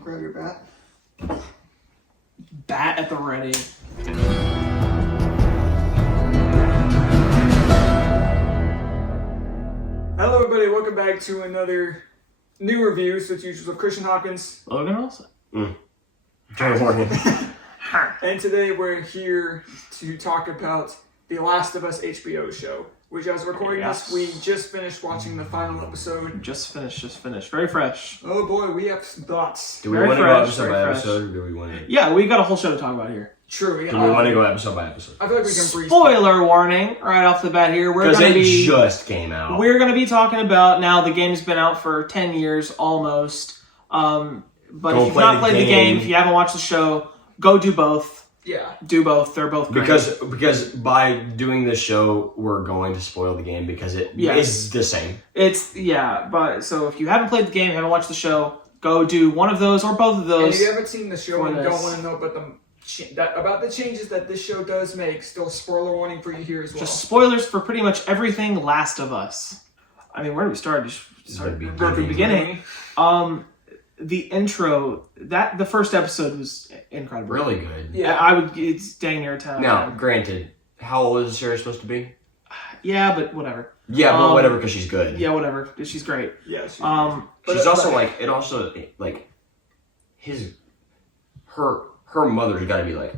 grab your bat. Bat at the ready. Hello, everybody. Welcome back to another new review. So it's usual with Christian Hawkins. Logan also. Jonah. And today we're here to talk about The Last of Us HBO show, which I was recording this. We just finished watching the final episode. Just finished. Very fresh. Oh boy, we have some thoughts. Do we Very want to go fresh, episode very by fresh. episode, or do we want to? Yeah, we got a whole show to talk about here. True. Do we want to go episode by episode? I feel like we can brief. Spoiler warning right off the bat here. Because it just came out. We're going to be talking about, now the game's been out for 10 years almost. But if you've not played the game, if you haven't watched the show, go do both. Yeah. Do both. They're both great. Because by doing this show, we're going to spoil the game because it is the same. But so if you haven't played the game, haven't watched the show, go do one of those or both of those. And if you haven't seen the show and don't want to know about the changes that this show does make, still spoiler warning for you here as well. Just spoilers for pretty much everything Last of Us. I mean, where do we start? Just start from the beginning. The intro, the first episode was incredible. Really good. Yeah, it's dang near a 10. Now, granted, how old is Sarah supposed to be? Yeah, but whatever. Yeah, but whatever, because she's good. Yeah, whatever. She's great. Yeah. She's also her mother's got to be like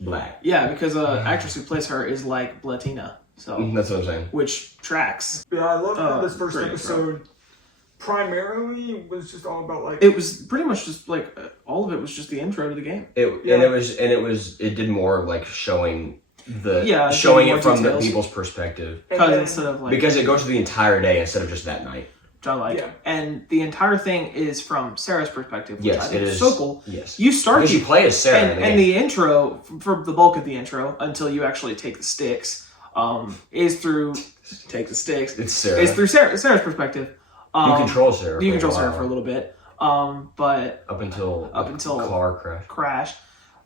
black. Yeah, because actress who plays her is like Latina. So That's what I'm saying. which tracks. Yeah, I love how this first great, episode primarily was just all about like It was pretty much just like all of it was just the intro to the game. It did more of like showing it from the people's perspective. Because it goes through the entire day instead of just that night. Which I like. Yeah. And the entire thing is from Sarah's perspective, which Yes, I think it is is so cool. Yes. You start because you play as Sarah and the intro, for the bulk of the intro, until you actually take the sticks, is through take the sticks. It's Sarah. Is through Sarah's perspective. You control Sarah. You control Sarah for a little bit. But up until car crash.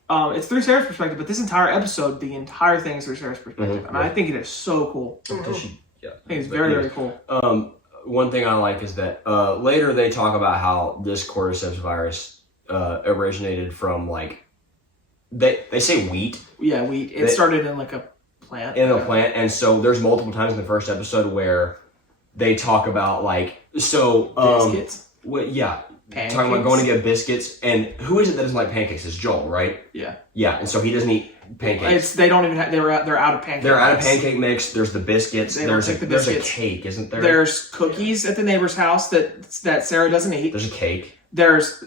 It's through Sarah's perspective, but this entire episode, the entire thing is through Sarah's perspective, and I think it is so cool. I think it's very, very cool. One thing I like is that later they talk about how this cordyceps virus originated from like they say wheat. Yeah, wheat. It started in like a plant. And so there's multiple times in the first episode where they talk about like biscuits. Pancakes. Talking about going to get biscuits, and who is it that doesn't like pancakes? It's Joel, right? Yeah. Yeah, and so he doesn't eat pancakes. They don't even have. They're out of pancake. They're out of pancake mix. There's the biscuits. There's a cake, isn't there? There's cookies at the neighbor's house that Sarah doesn't eat. There's a cake. There's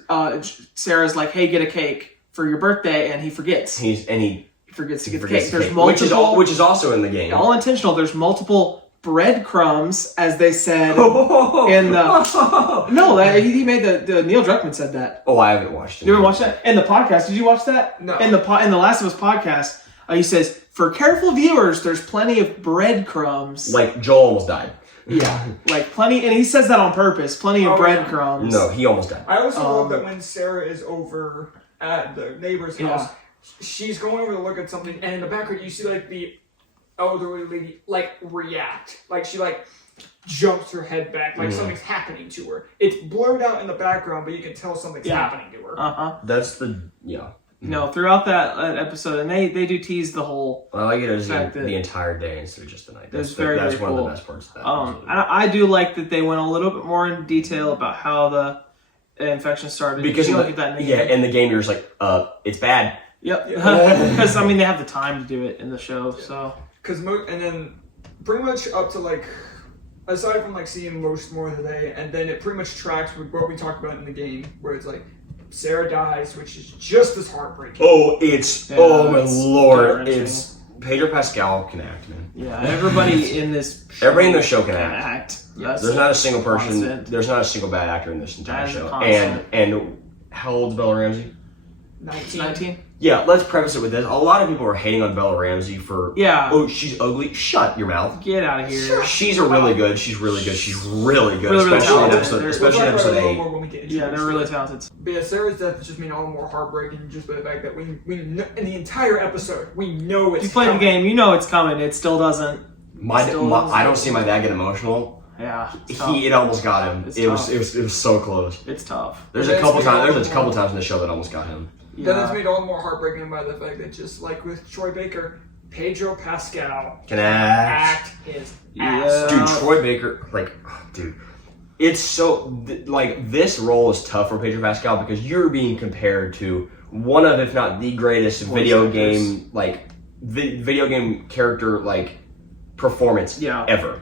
Sarah's like, hey, get a cake for your birthday, and he forgets. He forgets to get the forgets cake. the There's cake, multiple, which is also in the game. All intentional. There's multiple breadcrumbs, as they said in the. No, he made the Neil Druckmann said that. Oh, I haven't watched it. You ever watch that? In the podcast, did you watch that? No. In the Last of Us podcast, he says, for careful viewers, there's plenty of breadcrumbs. Like Joel almost died. Yeah, like plenty, and he says that on purpose. Plenty of breadcrumbs. No, he almost died. I also love that when Sarah is over at the neighbor's house, she's going over to look at something, and in the background you see like the elderly lady like react, like she like jumps her head back, like something's happening to her. It's blurred out in the background, but you can tell something's happening to her. That's the No, throughout that episode, and they do tease the whole. I like it as the entire day instead of just the night. That's very one cool. of the best parts of that. I do like that they went a little bit more in detail about how the infection started. Because in the game you're just like, it's bad. Yep. Because I mean they have the time to do it in the show, so. And then pretty much up to like, aside from like seeing most more of the day, and then it pretty much tracks with what we talked about in the game, where it's like Sarah dies, which is just as heartbreaking. Oh, my lord! It's Pedro Pascal can act, man. Yeah, everybody in this show can act. Yes. There's not a single person. Constant. There's not a single bad actor in this entire show. And how old's Bella Ramsey? 19. Yeah, let's preface it with this. A lot of people are hating on Bella Ramsey for oh, she's ugly. Shut your mouth. Get out of here. She's really good. She's really good. Especially in episode 8. Yeah, they're really talented. But yeah, Sarah's death just made all the more heartbreaking just by the fact that we know, in the entire episode, we know it's You play the game, you know it's coming. It still doesn't. I don't see my dad get emotional. Yeah. It almost got him. It was so close. It's tough. There's a couple times in the show that almost got him. Then it's made all the more heartbreaking by the fact that just like with Troy Baker, Pedro Pascal can act his ass. Dude, Troy Baker, dude. It's so, this role is tough for Pedro Pascal because you're being compared to one of, if not the greatest video game character, performance ever.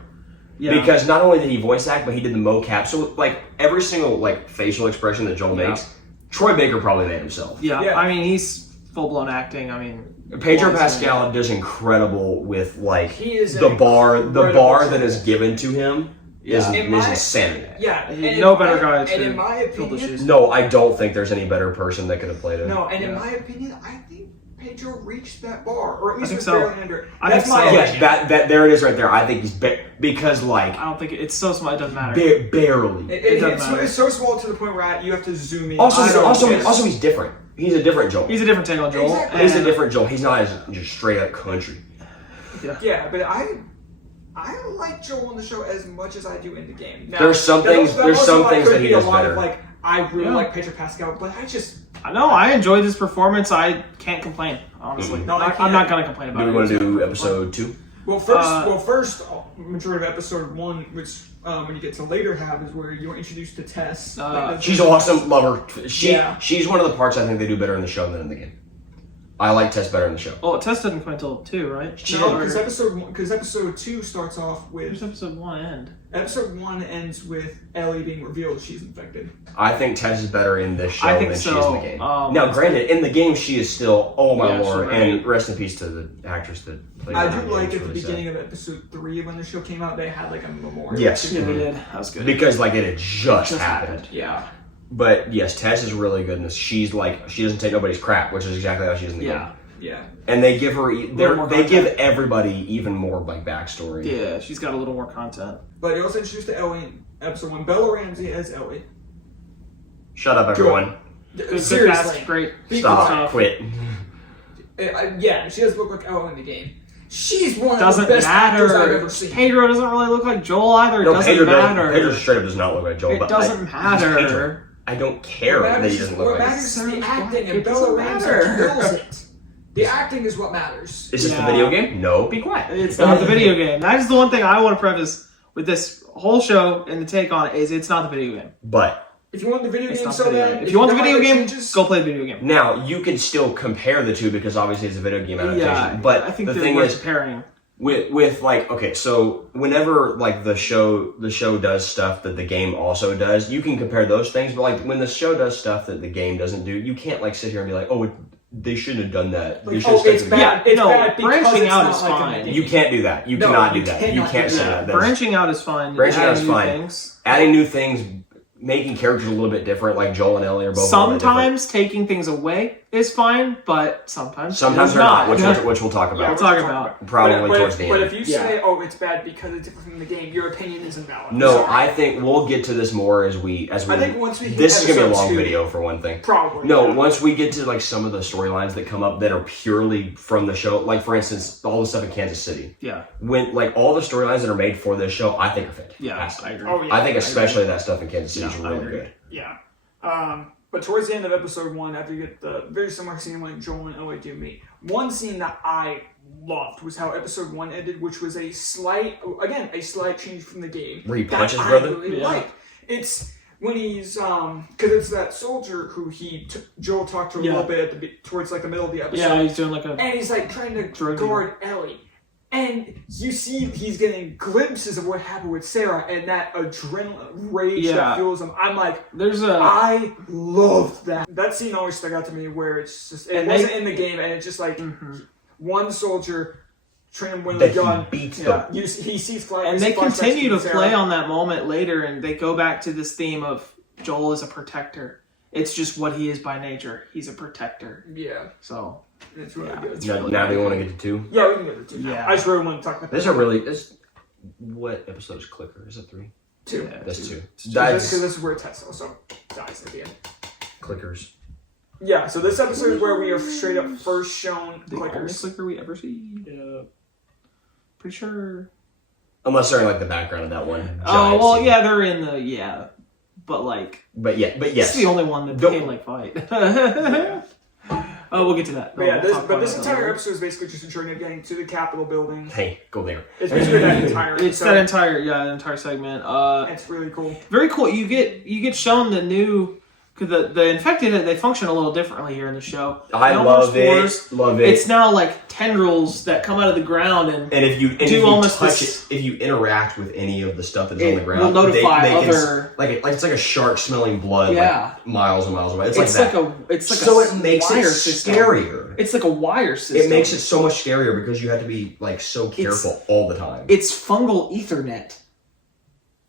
Yeah. Because not only did he voice act, but he did the mocap. So, every single, facial expression that Joel makes, Troy Baker probably made himself. Yeah. I mean, he's full-blown acting. I mean... Pedro Pascal does incredible with, the bar that is given to him. Is insanity. Yeah, no better guy to in my opinion, no, I don't think there's any better person that could have played him. No, and in my opinion, I think Pedro reached that bar, or at least was so. barely under. That's my opinion. Yes, that there it is right there. I think he's because I don't think it's so small. It doesn't matter. Barely. It doesn't matter. It's so small to the point where you have to zoom in. Also, he's different. He's a different Joel. He's a different take on Joel. Exactly. He's a different Joel. He's not just straight up country. Yeah, but I like Joel on the show as much as I do in the game. Now, there's some things that he does better. I really like Pedro Pascal, but I know I enjoyed his performance. I can't complain, honestly. No, I'm not gonna complain about it. Do we want to do episode 2? Well, first, majority of episode 1, which when you get to later half, is where you're introduced to Tess. She's awesome, love her. She's one of the parts I think they do better in the show than in the game. I like Tess better in the show. Oh, Tess didn't come until 2, right? No, because episode 2 starts off with... Where's episode 1 end? Episode 1 ends with Ellie being revealed she's infected. I think Tess is better in this show than she is in the game. Now, granted, in the game she is still, oh my lord, and rest in peace to the actress that played her. I do like at the beginning of episode 3 when the show came out, they had a memorial. Yes. Yeah, they did. That was good. Because it had just happened. Yeah. But yes, Tess is really good in this. She's she doesn't take nobody's crap, which is exactly how she is in the game. Yeah. And they give her, they give everybody even more backstory. Yeah, she's got a little more content. But you also introduced to Ellie in episode 1. Bella Ramsey as Ellie. Shut up, everyone. Seriously. That's great. Stop. Quit. Yeah, she does look like Ellie in the game. She's one of the best actors I've ever seen. Pedro doesn't really look like Joel either. It doesn't matter. Pedro straight up does not look like Joel. It doesn't matter. I don't care that he doesn't look like What matters is the acting, and Bella Ramsey kills it. The acting is what matters. Is this the video game? No, be quiet. It's not the video game. That is the one thing I want to preface with this whole show and the take on it is it's not the video game. But if you want the video game, so then if you want the video game, go play the video game. Now you can still compare the two because obviously it's a video game adaptation. Yeah, but I think the thing is comparing. With okay, so whenever the show does stuff that the game also does, you can compare those things. But when the show does stuff that the game doesn't do, you can't sit here and be like, oh, they shouldn't have done that. It's bad. It's bad branching out is fine. You can't do that. You cannot do that. You can't say that. Branching out is fine. Branching out is fine. Adding new things, making characters a little bit different, like Joel and Ellie are both. Sometimes taking things away is fine, but sometimes they're not, which we'll talk about. We'll talk about probably towards the end. But if you say, "Oh, it's bad because it's different from the game," your opinion isn't valid. No, I think we'll get to this more as we. I think once we. This is gonna be a long video for one thing. Probably. No, once we get to some of the storylines that come up that are purely from the show, for instance, all the stuff in Kansas City. Yeah. When all the storylines that are made for this show, I think are fantastic. Yeah, I agree. Oh, yeah, I think especially that stuff in Kansas City is really good. Yeah. But towards the end of episode 1, after you get the very similar scene when Joel and Ellie do meet, one scene that I loved was how episode 1 ended, which was a slight change from the game. Where he punches brother? I really liked. It's when he's, because it's that soldier who Joel talked to a little bit towards the middle of the episode. Yeah, he's doing and he's trying to guard Ellie. And you see he's getting glimpses of what happened with Sarah and that adrenaline rage that fuels him. I'm like, I loved that. That scene always stuck out to me where it's just, it wasn't in the game and it's just one soldier trying to win the gun. He sees flight. And they continue to play on that moment later and they go back to this theme of Joel is a protector. It's just what he is by nature. He's a protector. Yeah. So... It's really good. Now do you want to get to 2? Yeah, we can get to 2. Yeah. I just really want to talk about what episode is Clicker? Is it 3? 2. Yeah, that's 2. Because this is where Tess also dies at the end. Clickers. Yeah, so this episode is where we are straight up first shown the clickers. only clicker we ever see. Pretty sure. Unless they're in like the background of that one. Oh well, scene. yeah, they're in the but like. But yes. It's the only one that they like fight. Oh, we'll get to that. This entire episode is basically just a journey of getting to the Capitol building. Hey, go there. It's basically that entire. It's that entire segment. It's really cool. Very cool. You get shown the new. Because the infected, they function a little differently here in the show. I love it. Love it. It's now like tendrils that come out of the ground and if you touch it, if you interact with any of the stuff that's on the ground, will notify other. It's like a shark smelling blood, like miles and miles away. It's like that. So it makes it scarier. It's like a wire system. It makes it so much scarier because you have to be like so careful all the time. It's fungal Ethernet.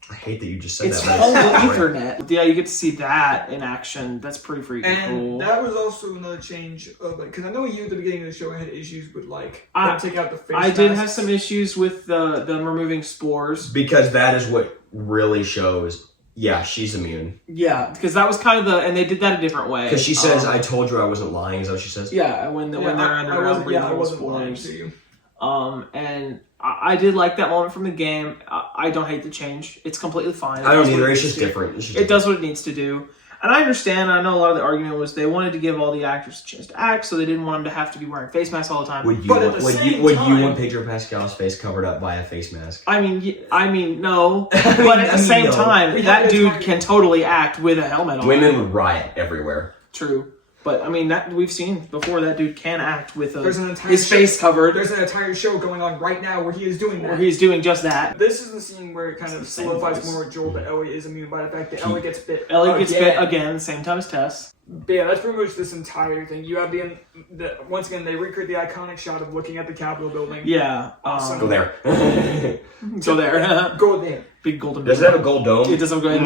I hate that you just said it's that. It's fungal Ethernet. Yeah, you get to see that in action. That's pretty freaking cool. And that was also another change of because I know you at the beginning of the show had issues with them take out the face I did have some issues with them removing spores. Because that is what really shows. Yeah, she's immune. Yeah, because that was kind of and they did that a different way. Because she says, "I told you I wasn't lying." Is that what she says? Yeah, when they're underground breathing I wasn't lying to you. And I did like that moment from the game. I don't hate the change. It's completely fine. I don't either. It's just different. It does what it needs to do. And I understand. I know a lot of the argument was they wanted to give all the actors a chance to act, so they didn't want them to have to be wearing face masks all the time. Would you want Pedro Pascal's face covered up by a face mask? I mean, no. But at the same time, that dude can totally act with a helmet on. Women would riot everywhere. True. But I mean, that we've seen before. That dude can act with his face covered. There's an entire show going on right now where he is doing that. Where he's doing just that. This is the scene where it kind of solidifies more with Joel that Ellie is immune by the fact that Ellie gets bit. Ellie gets bit again, same time as Tess. But yeah, that's pretty much this entire thing. You have the once again they recreate the iconic shot of looking at the Capitol building. Yeah, go there. Go there. Go there. Big golden. Does it have a gold dome? It does have a gold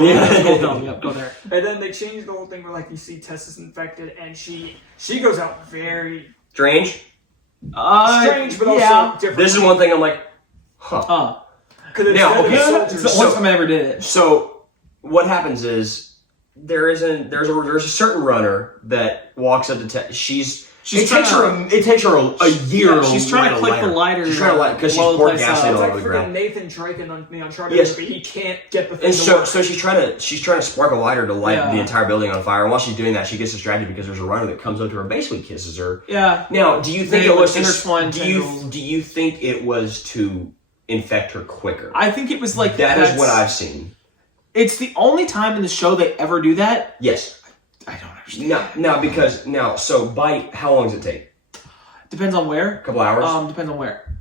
dome. Yep, go there. And then they changed the whole thing where you see Tess is infected and she goes out very strange. Strange, but also different. This is one thing I'm like, huh. It's the only time I ever did it. So what happens is there's a certain runner that walks up to Tess. It takes her a year. She's trying to click the lighter. She's trying to light because she's poured gasoline all over the ground. Nathan Drake on the Uncharted movie. He can't get the thing. And so she's trying to spark a lighter to light the entire building on fire. And while she's doing that, she gets distracted because there's a runner that comes up to her, basically kisses her. Yeah. Now, do you think it was intertwined? Do you think it was to infect her quicker? I think it was like that is what I've seen. It's the only time in the show they ever do that. Yes. I don't understand. So bite, how long does it take? Depends on where. A couple hours? Depends on where.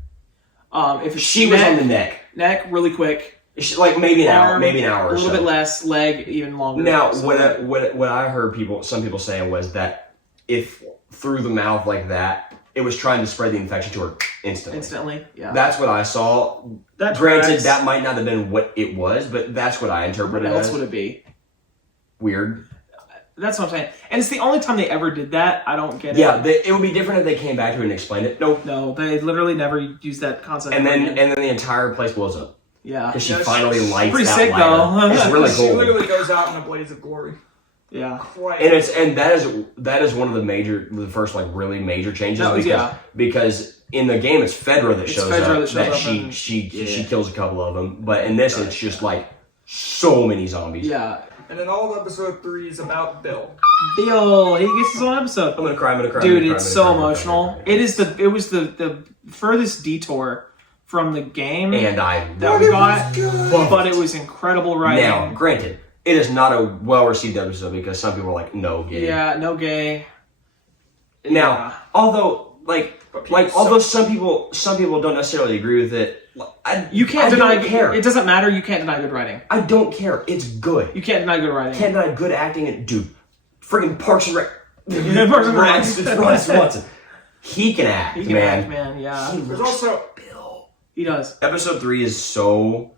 If she was on the neck. Neck, really quick. Maybe an hour or so. A little bit less. Leg, even longer. Now, what I heard some people saying was that if through the mouth like that, it was trying to spread the infection to her instantly. Yeah. That's what I saw. Granted, that might not have been what it was, but that's what I interpreted. What else would it be? Weird. That's what I'm saying. And it's the only time they ever did that. I don't get it. Yeah, it would be different if they came back to it and explained it. No, they literally never used that concept. And then the entire place blows up. Yeah. Because she finally lights pretty that sick, lighter. though. It's really cool. She literally goes out in a blaze of glory. Yeah. And that is one of the first really major changes because in the game it's Fedra that shows up that she kills a couple of them, but in this it's just so many zombies. Yeah. And then all of episode 3 is about Bill. Bill, he gets his own episode. I'm gonna cry. Dude, it's so emotional. It was the furthest detour from the game, and that we got, but it was incredible writing. Now, granted, it is not a well-received episode because some people are like, no gay. Yeah, no gay. Now, although although some people don't necessarily agree with it, you can't deny. Don't care. It doesn't matter. You can't deny good writing. I don't care. It's good. You can't deny good writing. Can't deny good acting. And dude, freaking Parks and Rec. Ron Swanson. He can act, He can act, man. Yeah. There's also Bill. He does. Episode 3 is so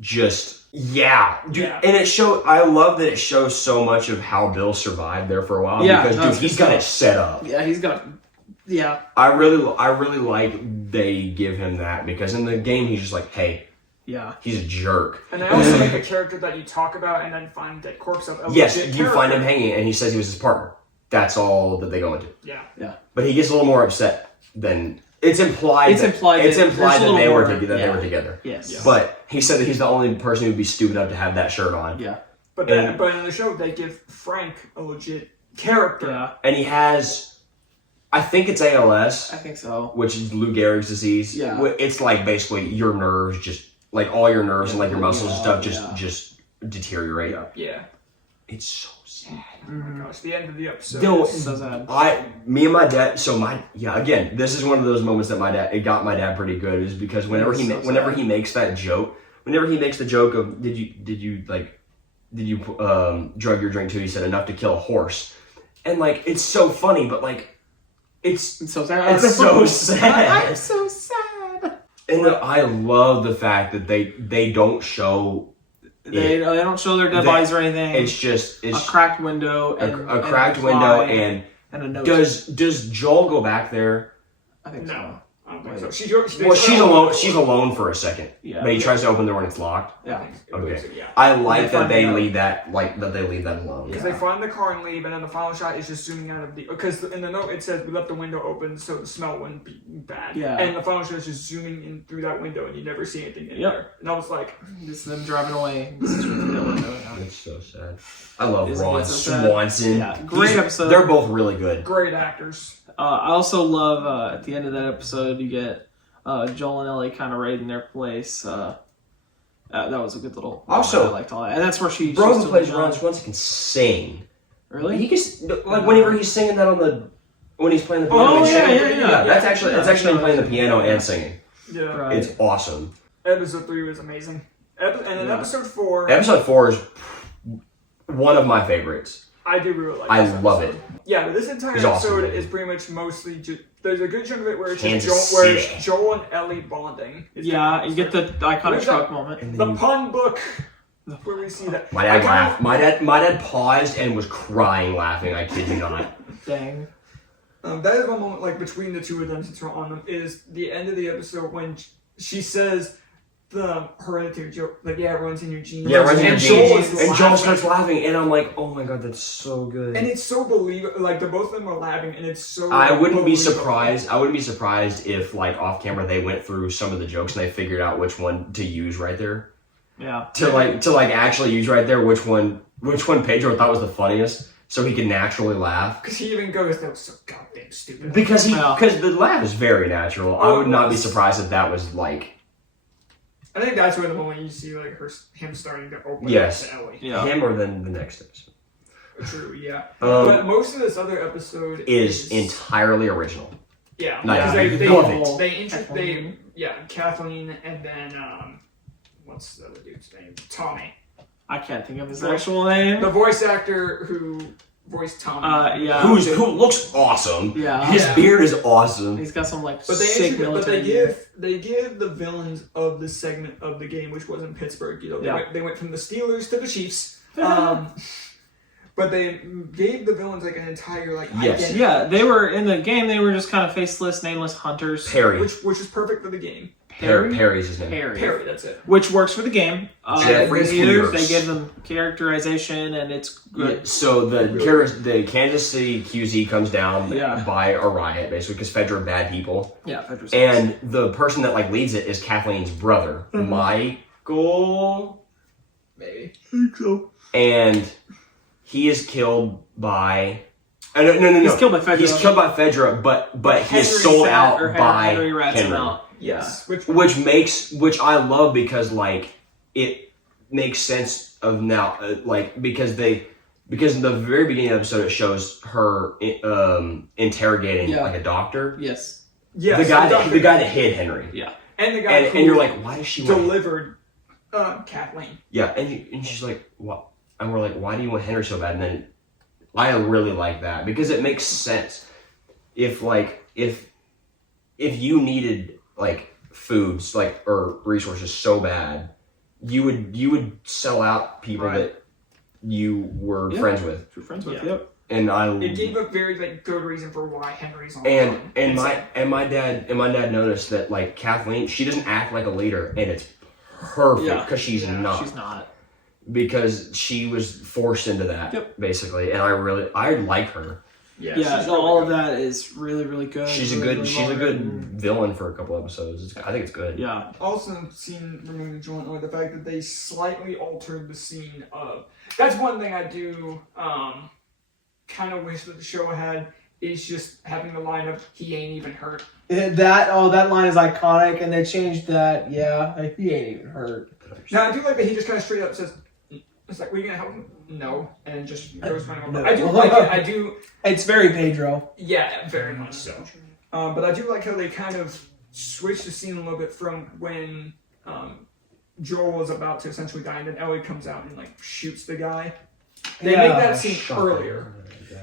just. Yeah, dude, yeah. And I love that it shows so much of how Bill survived there for a while. Yeah, because he's got it set up. Yeah, he's got. Yeah, I really like they give him that because in the game he's just like, hey, yeah, he's a jerk. And I also like the character that you talk about and then find that corpse of. Yes, you find him hanging and he says he was his partner. That's all that they go into. Yeah. Yeah. But he gets a little more upset than It's implied. It's implied It's that implied there's a that they little were more- they yeah. were together. Yes. Yeah. But he said that he's the only person who'd be stupid enough to have that shirt on. Yeah. But in the show, they give Frank a legit character. Yeah. And he has, I think it's ALS, I think so. which is Lou Gehrig's disease. Yeah. It's like basically your nerves just like all your nerves and like your muscles and stuff Yeah. just deteriorate. Yeah. Yeah. It's so sad. Oh my gosh, the end of the episode. No, is- So sad. Me and my dad. So again, this is one of those moments that it got my dad pretty good, is because whenever It's so whenever sad. he makes that joke, whenever he makes the joke of did you drug your drink too? He said enough to kill a horse, and like it's so funny, but like it's So sad. it's so sad. I'm so sad. And I love the fact that they don't show. They don't show their dead bodies or anything. It's just a cracked window. a cracked window and a note. does Joel go back there? I think No. so. I don't think so. She's alone. She's alone for a second. Yeah. But he tries to open the door and it's locked. Yeah. Okay. Yeah. I like that they find out. leave that alone. Because they find the car and leave, and then the final shot is just zooming out of the. Because in the note it says we left the window open so the smell wouldn't be bad. Yeah. And the final shot is just zooming in through that window, and you never see anything in Yep. there. And I was like, Just them driving away. This is through that window. It's so sad. I love Isn't Ron it so sad? Swanson. Yeah, great episode. They're both really good. great actors. I also love at the end of that episode you get Joel and Ellie kind of raiding their place. That was a good little. Also- I liked all that, and that's where she's Bro who still plays young. Ron Swanson can sing. Really? He can like whenever he's singing that when he's playing the piano. Oh, he's yeah, singing. yeah. That's actually him playing the piano and singing. Yeah. Right. It's awesome. Episode 3 was amazing. And then Yeah. episode 4, Episode 4 is one of my favorites. I do really like. I this love episode. it. Yeah, but this entire It's awesome, episode man. is pretty much mostly just. There's a good chunk of it where it's Kansas just Joel, where City. it's Joel and Ellie bonding. It's Yeah, you get the iconic Where's truck that- moment. the pun book where we see that. My dad laughed. My dad paused and was crying laughing. I kid you not. Dang. That is one moment, like between the two of them, since we're on them, is the end of the episode when she says the hereditary joke, like, yeah, it runs in your genes. Yeah, runs in your And genes. Joel is And Joel laughing. starts laughing, and I'm like, oh my god, that's so good. And it's so believable. Like, the both of them are laughing, and it's so. I wouldn't be believable. surprised. I wouldn't be surprised if, like, off camera, they went through some of the jokes and they figured out which one to use right there. Yeah. To actually use right there, which one Pedro thought was the funniest, so he could naturally laugh. Because he even goes, that was so goddamn stupid. Because Yeah. the laugh is very natural. I Oh, would it not be was. surprised if that was like I think that's when the moment you see, like, him starting to open Yes. up to Ellie. Yeah. him or then the next episode. True, yeah. But Um, most of this other episode is entirely original. Yeah, Like, because love it. they Kathleen and then what's the other dude's name? Tommy, I can't think of his actual name. the voice actor who voiced Tommy. Yeah. Who looks awesome. Yeah. His Yeah. beard is awesome. He's got some like But they sick military gear. give the villains of this segment of the game, which was in Pittsburgh. You know, Yeah. they went from the Steelers to the Chiefs. But they gave the villains like an entire like Yes. identity, Yeah, they were in the game. They were just kind of faceless, nameless hunters. Perry. which is perfect for the game. Perry's his name. Perry, that's it. Which works for the game. Jeffrey the leaders, Spears. they give them characterization, and it's good. Yeah, so the Kansas City QZ comes down Yeah. by a riot, basically, because Feds are bad people. Yeah, Fedra sucks. And the person that like leads it is Kathleen's brother, Mm-hmm. Michael. Maybe. And he is killed by. No. He's killed by Fedra. He's killed by Fedra, but he Henry is sold Sat- out or by Henry rats him Henry. out. Yes. Which I love because like it makes sense of now because in the very beginning of the episode it shows her interrogating Yeah. like a doctor. Yes. Yes. the guy that hid Henry. Yeah. And the guy And you're like, why does she want delivered Kathleen. Yeah, and she's like, what? And we're like, why do you want Henry so bad? And then I really like that because it makes sense. If you needed like foods or resources so bad, you would sell out people Right. that you were Yeah. friends with. True friends with. Yeah. Yep. And It gave a very good reason for why Henry's on. and my dad noticed that like Kathleen, she doesn't act like a leader, and it's perfect Yeah. because she's not. She's not. Because she was forced into that, Yep. basically, and I like her. Yeah, all of that is really, really good. She's a really, good, really she's a well good written. villain for a couple episodes. I think it's good. Yeah. Also seen removing Jonah with the fact that they slightly altered the scene of. That's one thing I do kind of wish that the show had, is just having the line of "he ain't even hurt." That line is iconic, and they changed that. Yeah, like, he ain't even hurt. Now I do like that he just kind of straight up says, "It's like, were you gonna help him?" No, and just goes running over. No. I do like it. I do. It's very Pedro. Yeah, very much so. But I do like how they kind of switched the scene a little bit from when Joel was about to essentially die, and then Ellie comes out and like shoots the guy. They make that scene earlier.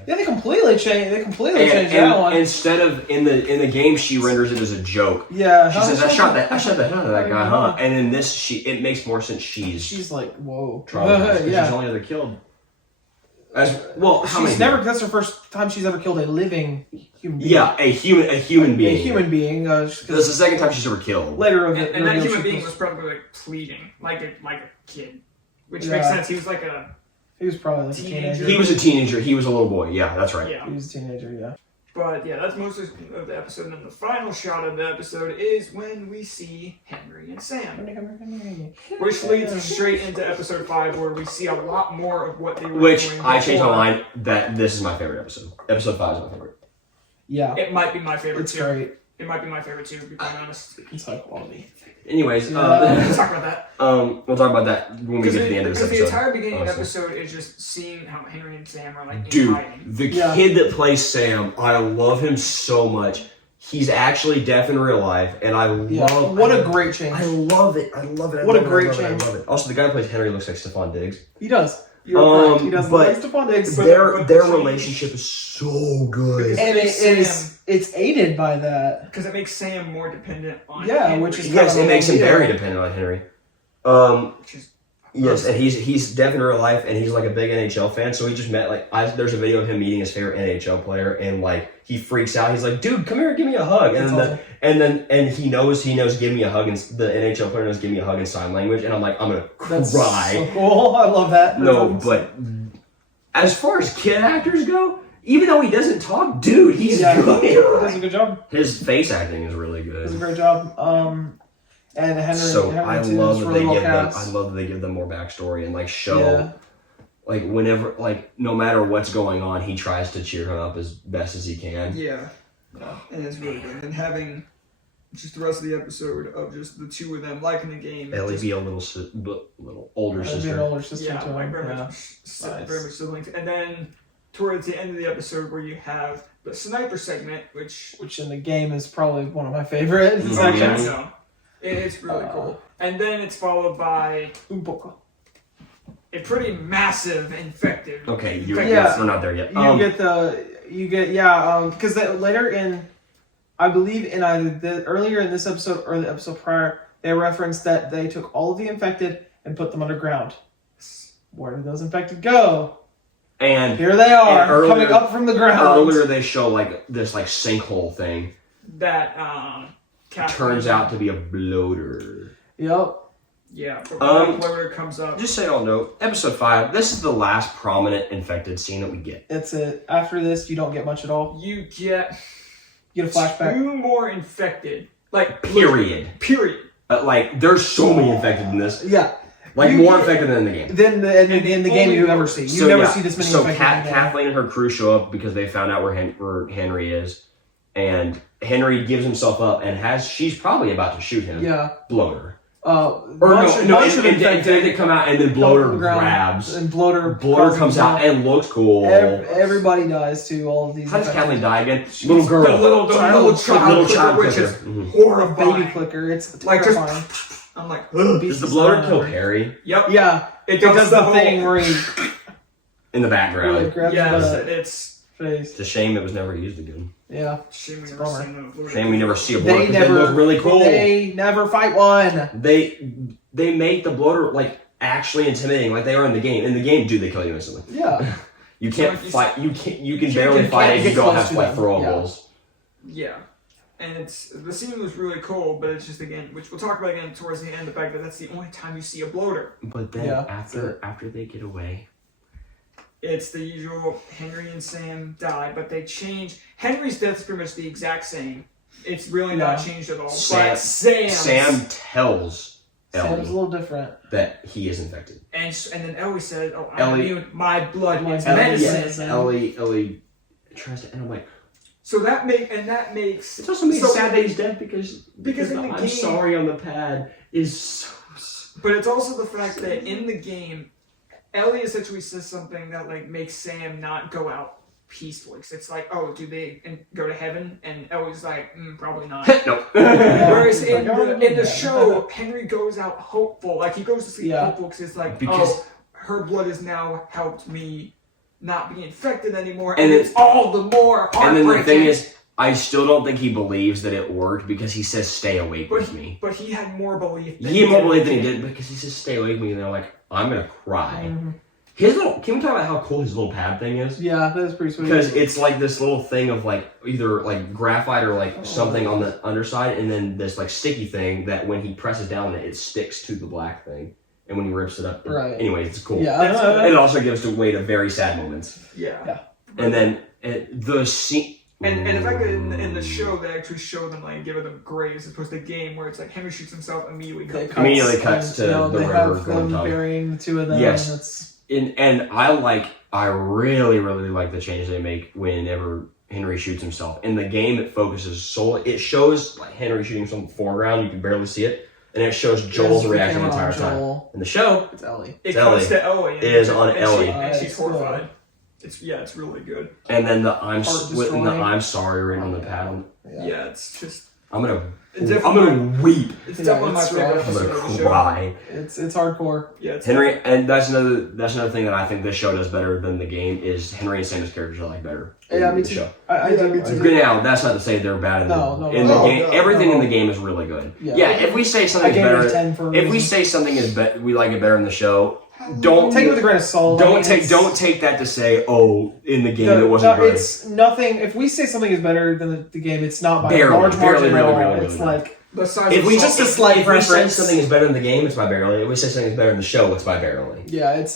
Yeah, they completely changed. Changed that one. Instead of in the game, she renders it as a joke. Yeah, she says, "I shot the hell out of that guy, huh?" And in this, it makes more sense. She's like, whoa, traumatized. yeah. She's only ever killed. That's her first time she's ever killed a living human being. Yeah, a human being. A human being. That's the second time she's ever killed. Later, and that human being was probably like pleading, like a kid, which makes sense. He was like a. He was probably like a teenager. He was a teenager. He was a little boy. Yeah, that's right. Yeah. He was a teenager, yeah. But yeah, that's most of the episode. And then the final shot of the episode is when we see Henry and Sam. Which leads straight into episode 5, where we see a lot more of what they were Which, doing I changed my before. mind that this is my favorite episode. Episode 5 is my favorite. Yeah. It might be my favorite It's too. great. It might be my favorite too, to be quite honest. It's high quality. Anyways, Let's talk about that. we'll talk about that when we get to the end of this episode. Because the entire beginning of the honestly. episode is just seeing how Henry and Sam are like Dude, in hiding. the kid that plays Sam, I love him so much. He's actually deaf in real life, and I love. What a great change! I love it. I love it. What a great change! I love it. Also, the guy who plays Henry looks like Stephon Diggs. He does. You're correct. He does look like but Stephon Diggs. Their relationship is so good. And it's aided by that. Because it makes Sam more dependent on Yeah, Henry. which is Yes, it makes him Yeah. very dependent on Henry. Which is Yes, and he's deaf in real life, and he's like a big NHL fan. So he just met there's a video of him meeting his favorite NHL player, and like he freaks out. He's like, "Dude, come here, give me a hug." And then he knows, give me a hug, and the NHL player knows, give me a hug in sign language, and I'm like, I'm gonna cry. That's so cool. I love that. No, but as far as kid actors go, even though he doesn't talk, dude, he's good. He does a good job. His face acting is really He good. does a great job. And Henry. So Henry I too love is that really they well give them. cast. I love that they give them more backstory and like show, Yeah. like whenever, like no matter what's going on, he tries to cheer him up as best as he can. Yeah, and it's really good. And having just the rest of the episode of just the two of them, like in the game. Ellie just- be a little older Be sister. an older sister yeah, to him. like very Yeah. much, very much siblings. And then towards the end of the episode, where you have the sniper segment, which Which in the game is probably one of my favorite Mhm. sections. no, it's really cool. And then it's followed by Umpoka. a pretty massive infected. Okay, Yeah. we're not there yet. Because later in, I believe in either earlier in this episode or the episode prior, they referenced that they took all of the infected and put them underground. Where did those infected go? And Here they are, and earlier- coming up from the ground. earlier they show like this like sinkhole thing. That Turns out to be a bloater. Yep. Yeah, but when the bloater comes up. Just so y'all know, episode 5, this is the last prominent infected scene that we get. That's it. After this, you don't get much at all. You get You get a flashback. 2 more infected. Like Period. Like, there's so many infected in this. Yeah. Like, You more get- infected than in the game. In the game you ever see. You never see this many So infected. in the game. Kathleen and her crew show up because they found out where Henry is. And Henry gives himself up and she's probably about to shoot him. Yeah. Bloater. Bunch of And they come out and then Bloater grabs. And Bloater Comes out and looks cool. Everybody dies too. All of these. How does infected. Kathleen die again? Little girl. The little child, which clicker. is Mhm. horrifying. Baby clicker. It's Like, just- terrifying. I'm like, Does the bloater kill Harry Yep. Yeah. It does the whole- thing where he in the really background? grabs Yes, the it's. face. It's a shame it was never used again. Yeah. Shame we It's a never bummer. seen them. Shame we never see a They bloater because they never look really cool. They never fight one. They make the bloater like actually intimidating, like they are in the game. In the game, dude, they kill you instantly. Yeah. You can't So if you- fight. You can you barely can't fight if get you don't close have to like them. throwables. Yeah. And the scene was really cool, but it's just again, which we'll talk about again towards the end, the fact that that's the only time you see a bloater. But then Yeah. after they get away, it's the usual Henry and Sam die, but they change. Henry's death is pretty much the exact same. It's really not changed at all. But Sam tells Ellie Sam's a little different. that he is infected. And then Ellie said, "Oh, I'm Ellie- immune. My blood is blood is medicine." medicine. Ellie tries to, and I'm like, So that makes it's also makes so- sad that he's dead because in the I'm game- sorry on the pad is so. But it's also the fact that in the game, Ellie essentially says something that like makes Sam not go out peacefully. So it's like, oh, do they go to heaven? And Ellie's like, probably not. Nope. Whereas in the show, Henry goes out hopeful. Like he goes to sleep hopeful because it's like, Because- her blood has now helped me not be infected anymore, And and it's all the more And heartbreaking. then the thing is, I still don't think he believes that it worked because he says, "Stay awake with me." But he had more belief. He had more belief than he did because he says, "Stay awake with me," and they're like, "I'm gonna cry." Mm-hmm. His little. Can we talk about how cool his little pad thing is? Yeah, that is pretty sweet. Because it's like this little thing of like either like graphite or like something on the underside, and then this like sticky thing that when he presses down on it, it sticks to the black thing, and when he rips it up, Right. Anyways, it's cool. Yeah, That's cool. And it also gives way to very sad moments. Yeah. And then the scene. And the fact that in the show they actually show them like giving them graves as opposed to the game where it's like Henry shoots himself immediately. Immediately cuts to the they river have going them down. burying the two of them. Yes. And it's, And I really like the change they make whenever Henry shoots himself. In the game, it focuses solely. It shows like Henry shooting from the foreground. You can barely see it, and it shows Joel's reaction the entire time. In the show, it's Ellie. It Ellie. comes to Ellie. It is on Ellie. And she's It's good. horrified. It's really good. and then the Heart destroying. I'm sorry written on the pad. Yeah, it's just. I'm gonna Definitely- weep. It's Yeah, definitely my it's favorite rough. I'm episode of the gonna show. cry. It's hardcore. Yeah, it's Henry, and that's another thing that I think this show does better than the game is Henry and Sam's characters are like better. Yeah, in me the too. show. I do. me I too. do. Now, that's not to say they're bad in the, No, in the game. Everything in the game is really good. Yeah. If we say I something's gave it a better, 10 for a if we reason. say something is we like it better in the show, don't Take it with a grain of salt. I mean, don't take that to say, oh, in the game No, it wasn't good. it's nothing. If we say something is better than the game, it's not by Barely, a large margin at all. barely, It's barely. like besides If we just a slight if we say preference. something is better in the game, it's by barely. If we say something is better in the show, it's by barely. yeah, it's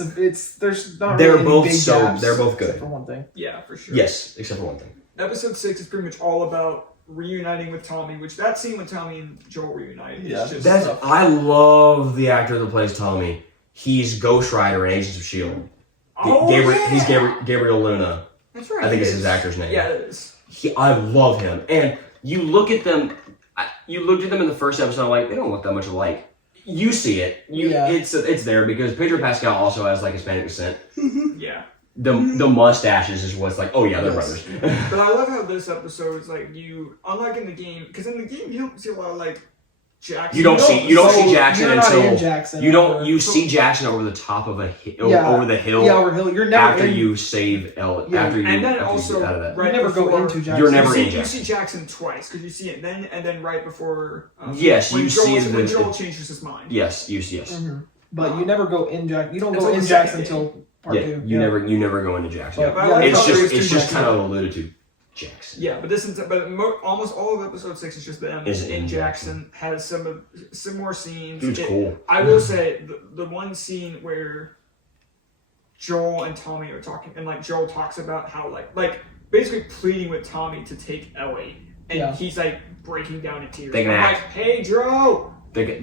there's not. They're really any both big so- gaps, they're both good. except for one thing. yeah, for sure. Yes, except for one thing. Episode 6 is pretty much all about reuniting with Tommy, which that scene when Tommy and Joel reunite Yeah. is just That's I love the actor that plays Tommy. He's Ghost Rider in Agents of S.H.I.E.L.D. He's Gabriel Luna. That's right. I think it it's is. his actor's name. Yeah, it is. I love him. And you look at them. You looked at them in the first episode. Like they don't look that much alike. You see it. Yeah. It's there because Pedro Pascal also has like Hispanic descent. Yeah. The mustaches is what's like. Oh yeah, they're Yes. brothers. But I love how this episode is like unlike in the game, because in the game you don't see a lot of like Jackson. You don't see Jackson you're not in until Jackson you see Jackson over the top of a hill, Yeah. over the hill. Yeah, over hill. You're never after in, you save Ellie. Yeah. After you And then after you also get out of that. right you never before, go into Jackson. You're never in you Jackson. see Jackson twice because you see it then and then right before. Yes, when you Joel, see when the- Joel changes his mind. Yes. Mhm. But you never go in Jackson. You don't Until go in the Jackson second until part Yeah, 2. you never go into Jackson. But, But I like It's how there's just two kind of alluded to Jackson. Yeah, but almost all of episode 6 is just them. Is in Jackson has some more scenes. Dude's cool. I will say the one scene where Joel and Tommy are talking, and like Joel talks about how like basically pleading with Tommy to take Ellie, and he's like breaking down in tears. They can I'm act. like, Pedro.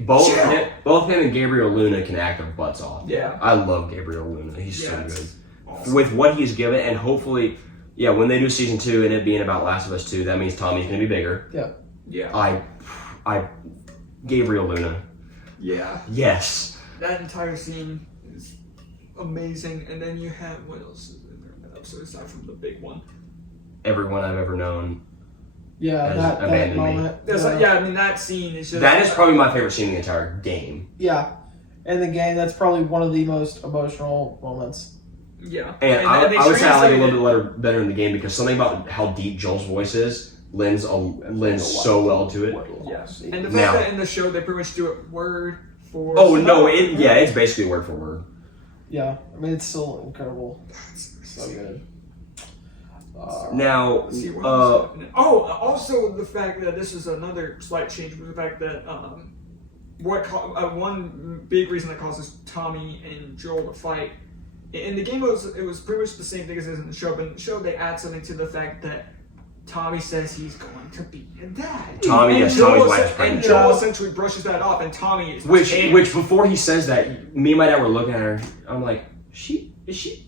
Both Chill. both him and Gabriel Luna can act their butts off. Yeah. I love Gabriel Luna. He's so it's good. awesome. With what he's given, and hopefully, when they do season 2 and it being about Last of Us 2, that means Tommy's going to be bigger. Yeah. I Gabriel Luna. Yeah. Yes. That entire scene is amazing, and then you have what else is in there in that episode aside from the big one? Everyone I've ever known. Yeah, Has that abandoned me. moment. That's like, I mean that scene is just That is probably my favorite scene in the entire game. Yeah. In the game, that's probably one of the most emotional moments. yeah. And I would say I like it a translated little bit better in the game because something about how deep Joel's voice is lends so well to it. Yeah, and the fact Now- that in the show they pretty much do it word for. Oh no! It's basically word for word. Yeah, I mean, it's still incredible. So good. Now, Let's see what else happened. Oh, also the fact that this is another slight change was the fact that one big reason that causes Tommy and Joel to fight in the game, it was pretty much the same thing as it is in the show, but in the show, they add something to the fact that Tommy says he's going to be a dad. Tommy's wife is pregnant. And Joel essentially brushes that off, and Tommy is Which before he says that, me and my dad were looking at her. I'm like, is she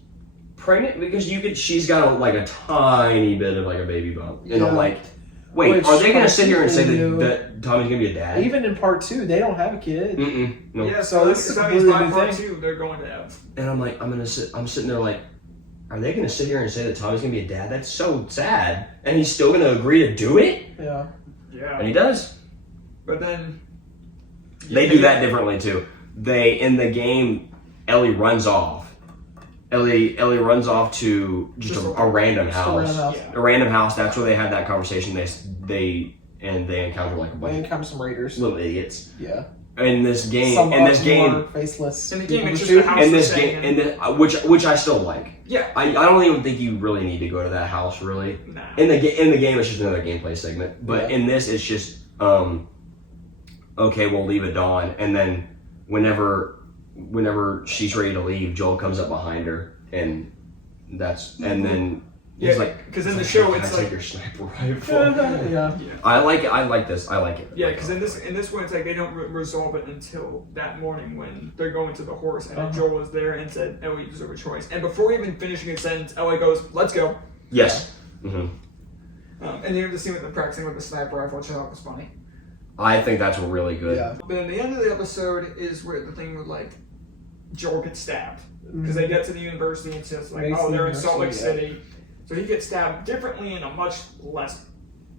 pregnant? Because she's got like a tiny bit of like a baby bump, and I'm like, wait, are they gonna sit here and say that Tommy's gonna be a dad? Even in part 2, they don't have a kid. No. Yeah, So this is Tommy's completely by part thing. 2, they're going to have. And I'm like, I'm sitting there like, are they gonna sit here and say that Tommy's gonna be a dad? That's so sad. And he's still gonna agree to do it? Yeah. Yeah. And he does. But then They do that differently too. In the game, Ellie runs off. Ellie runs off to just a random house. Yeah. A random house. That's where they have that conversation. They encounter like a bunch They of encounter some raiders. little idiots. Yeah. In this game, Some more faceless. In the game, people it's to just shoot. a house. in this game, which I still like. Yeah. I don't even think you really need to go to that house. Really. Nah. In the game, it's just another gameplay segment. But in this, it's just okay, we'll leave at dawn, and then whenever she's ready to leave, Joel comes up behind her, and then he's like, because in the show it's take like your sniper rifle. Yeah. I like it. I like this. I like it. yeah, because in this one it's like they don't resolve it until that morning when they're going to the horse, and then Joel is there and said, "Ellie, you deserve a choice." And before even finishing his sentence, Ellie goes, "Let's go." Yes. Mm-hmm. And you have the scene with them practicing with the sniper rifle, which I thought was funny. I think that's really good. Yeah. But in the end of the episode is where the thing with like Joel gets stabbed because they get to the university and it's just like, Mason they're in Salt Lake University, City, so he gets stabbed differently in a much less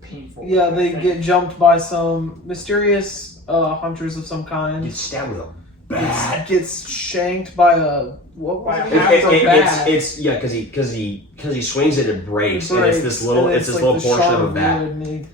painful. Yeah, they thing. get jumped by some mysterious hunters of some kind. Get stabbed with a bat. Gets shanked by a what was By it? a bat. It's because he swings it, it breaks, and it's this And little it's like little the portion of a sharp bat. wood and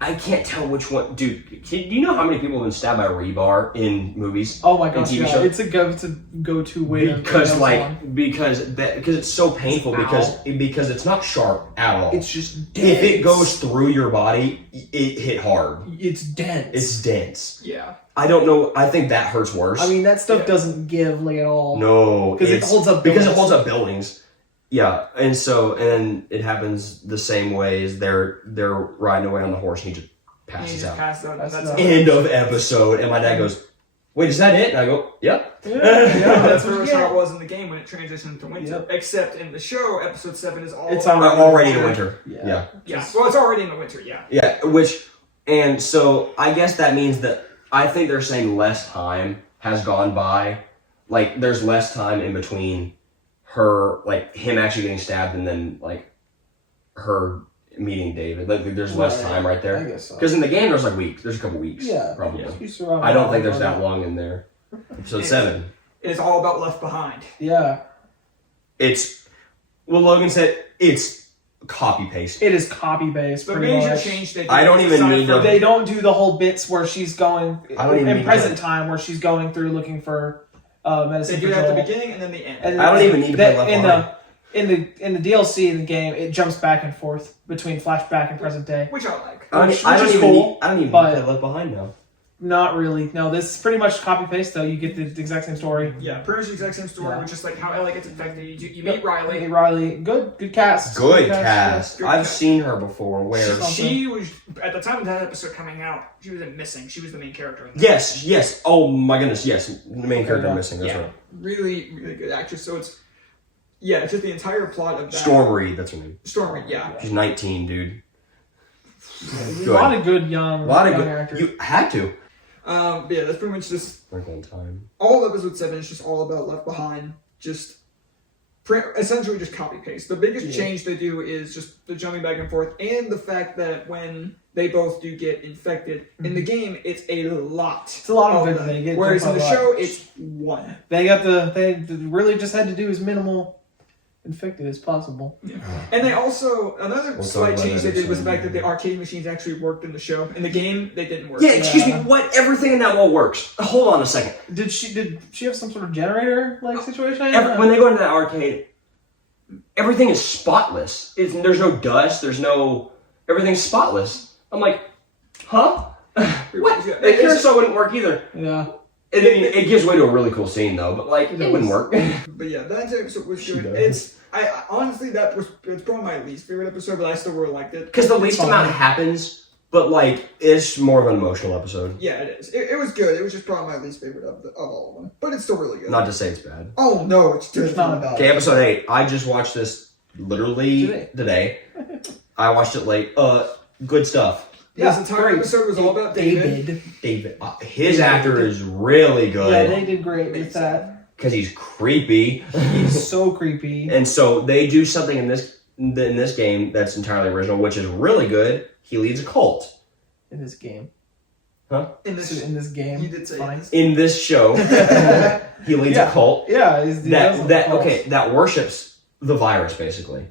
I can't tell which one, dude. Do you know how many people have been stabbed by rebar in movies? oh my gosh, TV yeah, shows? it's a go-to way to Because nail someone. because it's so painful because it's not sharp at all. It's just dense. if it goes through your body, it hit hard. It's dense. It's dense. Yeah. I don't know. I think that hurts worse. I mean, that stuff Yeah. doesn't give like at all. no, because it it's- holds up. because it buildings. holds up buildings. Yeah, and it happens the same way as they're riding away on the horse and he just And he passes just out. passed out. That's That's not- End of episode. And my dad goes, "Wait, is that it?" And I go, "Yep." Yeah, That's that's pretty what much you how it get. was in the game when it transitioned to winter. Yep. Except in the show, episode 7 is all It's about Already in winter. Yeah. Yeah. Well, it's already in the winter. Yeah. Yeah, and so I guess that means that I think they're saying less time has gone by. Like, there's less time in between her, like, him actually getting stabbed and then, like, her meeting David. Like, there's less time right I there. guess so. Because in the game, there's, like, weeks. There's a couple weeks. Yeah. Probably. You surround I don't think there's all that long in there. Episode Yeah. 7. It's all about Left Behind. Yeah. It's, well, Logan said it's copy-paste. It is copy based. The pretty major much. change they did. I don't even aside need from- to- They don't do the whole bits where she's going I don't even in need present to- time where she's going through looking for medicine. They do for it at the Joel. beginning and then the end. And I don't even need to play Left Behind. in the DLC in the game, it jumps back and forth between flashback and present day. Which I like. I which don't is even cool, need, I don't even but- play Left Behind now. Not really. No, this is pretty much copy paste though. You get the exact same story. Yeah, pretty much the exact same story, Yeah. with just like how Ellie gets infected. You meet Yep. Riley. Hey, Riley, good cast. Good cast. Good I've cast. seen her before. Where? She was at the time of that episode coming out. She was in Missing. She was the main character. In that. Yes. Oh my goodness, yes. The main character Yeah. missing. That's Yeah, right. really, really good actress. So it's it's just the entire plot of that. Storm Reed. That's her name. Storm Reed, yeah. She's 19, dude. A lot of good young, A lot of young good. actors. You had to. But yeah, that's pretty much just Wrinkle in Time. all of episode 7 is just all about Left Behind. Just essentially just copy paste. The biggest change they do is just the jumping back and forth, and the fact that when they both do get infected in the game, it's a lot. It's a lot of them. good. They get Whereas in jumped the by a lot. show, it's one. They really just had to do as minimal infected as possible. Yeah. And they also another We'll slight talk about change that they did was the soon. fact that the arcade machines actually worked in the show. In the game, they didn't work. Yeah. Excuse me. Yeah. What? Everything in that wall works. Hold on a second. Did she have some sort of generator like situation? When they go into that arcade, everything is spotless. There's no dust. There's no. Everything's spotless. I'm like, huh? What? Yeah, The carousel wouldn't work either. Yeah. It gives way to a really cool scene though, but like it wouldn't work. But yeah, that episode was She good. does. I honestly it's probably my least favorite episode, but I still really liked it. Because the least amount happens, but like it's more of an emotional episode. Yeah, it is. It was good. It was just probably my least favorite of all of them, but it's still really good. Not to say it's bad. Oh no, it's just not bad. Okay, episode 8. I just watched this literally today. I watched it late. Good stuff. This entire episode was all about David. David, his actor is really good. Yeah, they did great with that. Because he's creepy. He's so creepy. And so they do something in this game that's entirely original, which is really good. He leads a cult. In this game. Huh? In this game. You did say fine. In this show, he leads a cult. Yeah, that worships the virus, basically.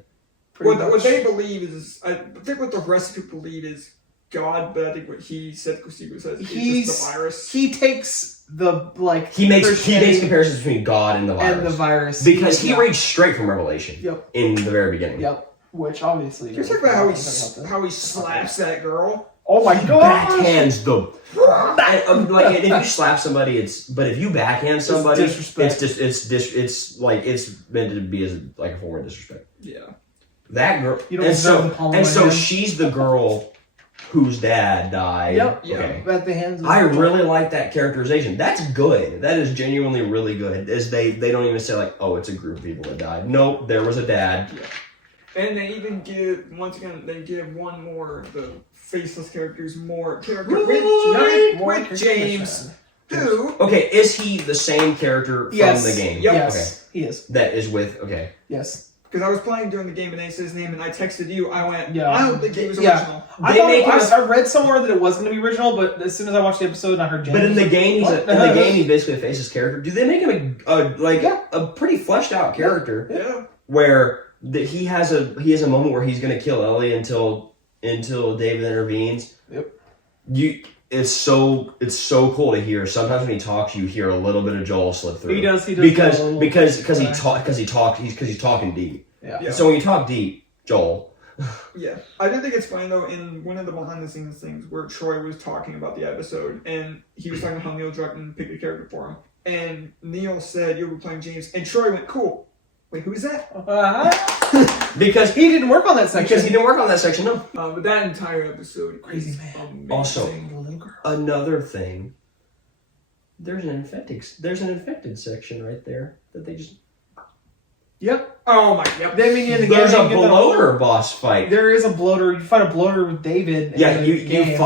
What they believe is, I think what the rest of people believe is God, but I think what he said, Cosigo says, is just the virus. He takes the, like... He makes comparisons between God and the virus. And the virus. Because he reads straight from Revelation. Yep. In the very beginning. Yep. Which, obviously... Can you talk about how he slaps that girl? Oh my god! Backhands the... like, if you slap somebody, but if you backhand somebody, it's disrespect. It's meant to be as like a form of disrespect. Yeah. That girl... You don't deserve the palm of my hand. she's the girl... whose dad died. Yep. Okay. At the hands of I really like that characterization. That's good. That is genuinely really good. As they don't even say like, oh, it's a group of people that died. Nope, there was a dad. Yeah. And they even give one more the faceless characters more character with James. Who? Okay, is he the same character from the game? Yep. Yes, he is. That is with Yes. Because I was playing during the game and they said his name and I texted you. I went, Yeah. I don't think he was original. I read somewhere that it was going to be original, but as soon as I watched the episode and I heard James, But in the game, he's basically a faceless character. Do they make him a pretty fleshed out character? Yeah. Where he has a moment where he's going to kill Ellie until David intervenes. Yep. It's so cool to hear. Sometimes when he talks, you hear a little bit of Joel slip through. He does because he's talking deep. Yeah. So when you talk deep, Joel. Yeah, I did think it's funny though. In one of the behind the scenes things where Troy was talking about the episode, and he was talking about how Neil Druckmann picked a character for him, and Neil said you'll be playing James, and Troy went, "Cool." Wait, who is that? Because he didn't work on that section. No. But that entire episode, crazy is man. amazing. Also, another thing. There's an infected section right there that they just. Yep. Oh my. Yep. There's a bloater boss fight. There is a bloater. You fight a bloater with David. Yeah, you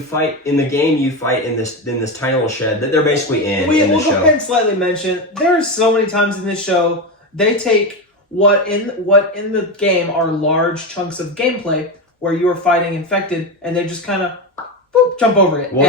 fight in the game. You fight in this tiny little shed that they're basically in the show. We'll slightly mention there are so many times in this show they take what in the game are large chunks of gameplay where you are fighting infected, and they just kind of jump over it. We'll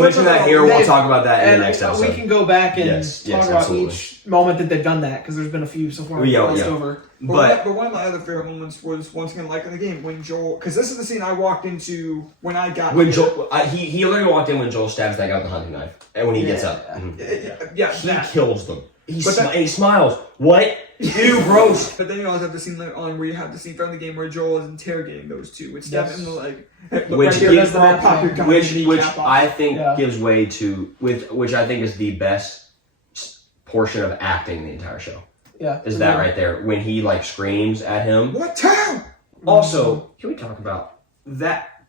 mention that here. We'll talk about that in the next episode. We can go back and talk about absolutely. each moment that they've done that because there's been a few so far. Over. But one of my other favorite moments was once again like in the game when Joel, because this is the scene I walked into when I got Joel, he literally walked in when Joel stabs that guy with the hunting knife, and when he gets up, he kills them. He smiles. What? Ew, gross. But then you also have the scene later on where you have the scene from the game where Joel is interrogating those two, which stab him in the leg. Which I think gives way to which I think is the best portion of acting in the entire show. Yeah, is that right there when he like screams at him? What time? Also, can we talk about that?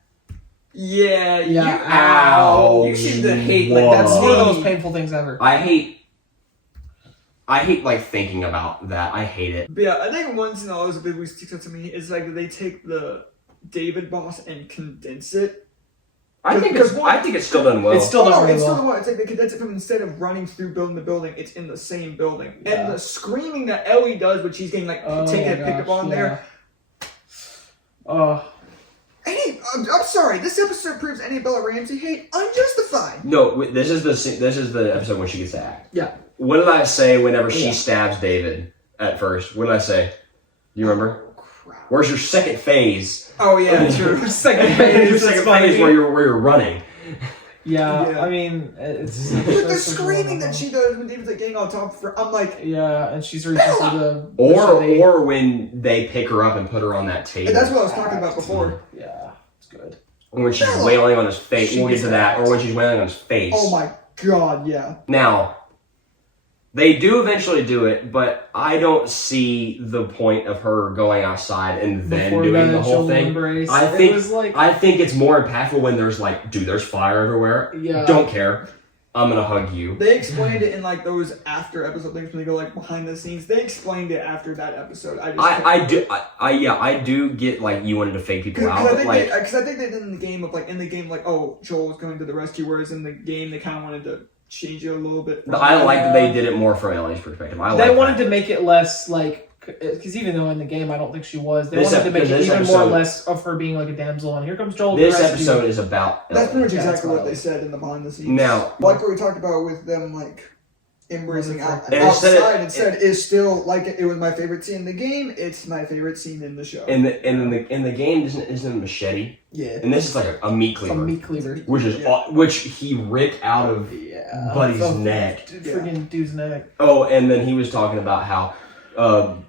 Yeah. Ow! You seem to hate that's one of the most painful things ever. I hate like thinking about that. I hate it. But yeah, I think one thing that always sticks out to me is like they take the David boss and condense it. I think it's still done well. It's still done really well. It's like they condense it from instead of running through building the building, it's in the same building. Yeah. And the screaming that Ellie does when she's getting like taken and picked up on there. I'm sorry. This episode proves any Bella Ramsey hate unjustified. No, this is the episode when she gets to act. Yeah. What did I say whenever she stabs David at first? What did I say? Do you remember? Oh, crap. Where's your second phase? Oh yeah, true. Second phase. Your second phase where you're running. Yeah, I mean, it's the screaming that she does when David's like getting on top of her. I'm like, and she's reaching for the or when they pick her up and put her on that table. And that's what I was talking about before. Yeah, it's good. Or when she's wailing on his face. We'll get to that. Or when she's wailing on his face. Oh my God, yeah. Now, they do eventually do it, but I don't see the point of her going outside and then Before doing the that whole shoulder thing. embrace. I It think was like- I think it's more impactful when there's like, dude, there's fire everywhere. Yeah. Don't care. I'm gonna hug you. They explained it in like those after episode things when they go like behind the scenes. They explained it after that episode. I do get like you wanted to fake people out, but like because I think they did in the game like oh, Joel was going to the rescue, whereas in the game they kind of wanted to change it a little bit. I like that they did it more from Ellie's perspective. They wanted to make it less like, because even though in the game I don't think she was, they wanted to make it even more or less of her being like a damsel. And here comes Joel. This episode is about That's pretty much Ellie. exactly what they said in the behind the scenes. Now, like what we talked about with them like embracing And outside. It said is still like it was my favorite scene in the game. It's my favorite scene in the show. in the game isn't a machete, Yeah. and this is like a meat It's a cleaver, meat cleaver. which he ripped out of Yeah. Buddy's It's a neck. Freaking dude's neck. Oh, and then he was talking about how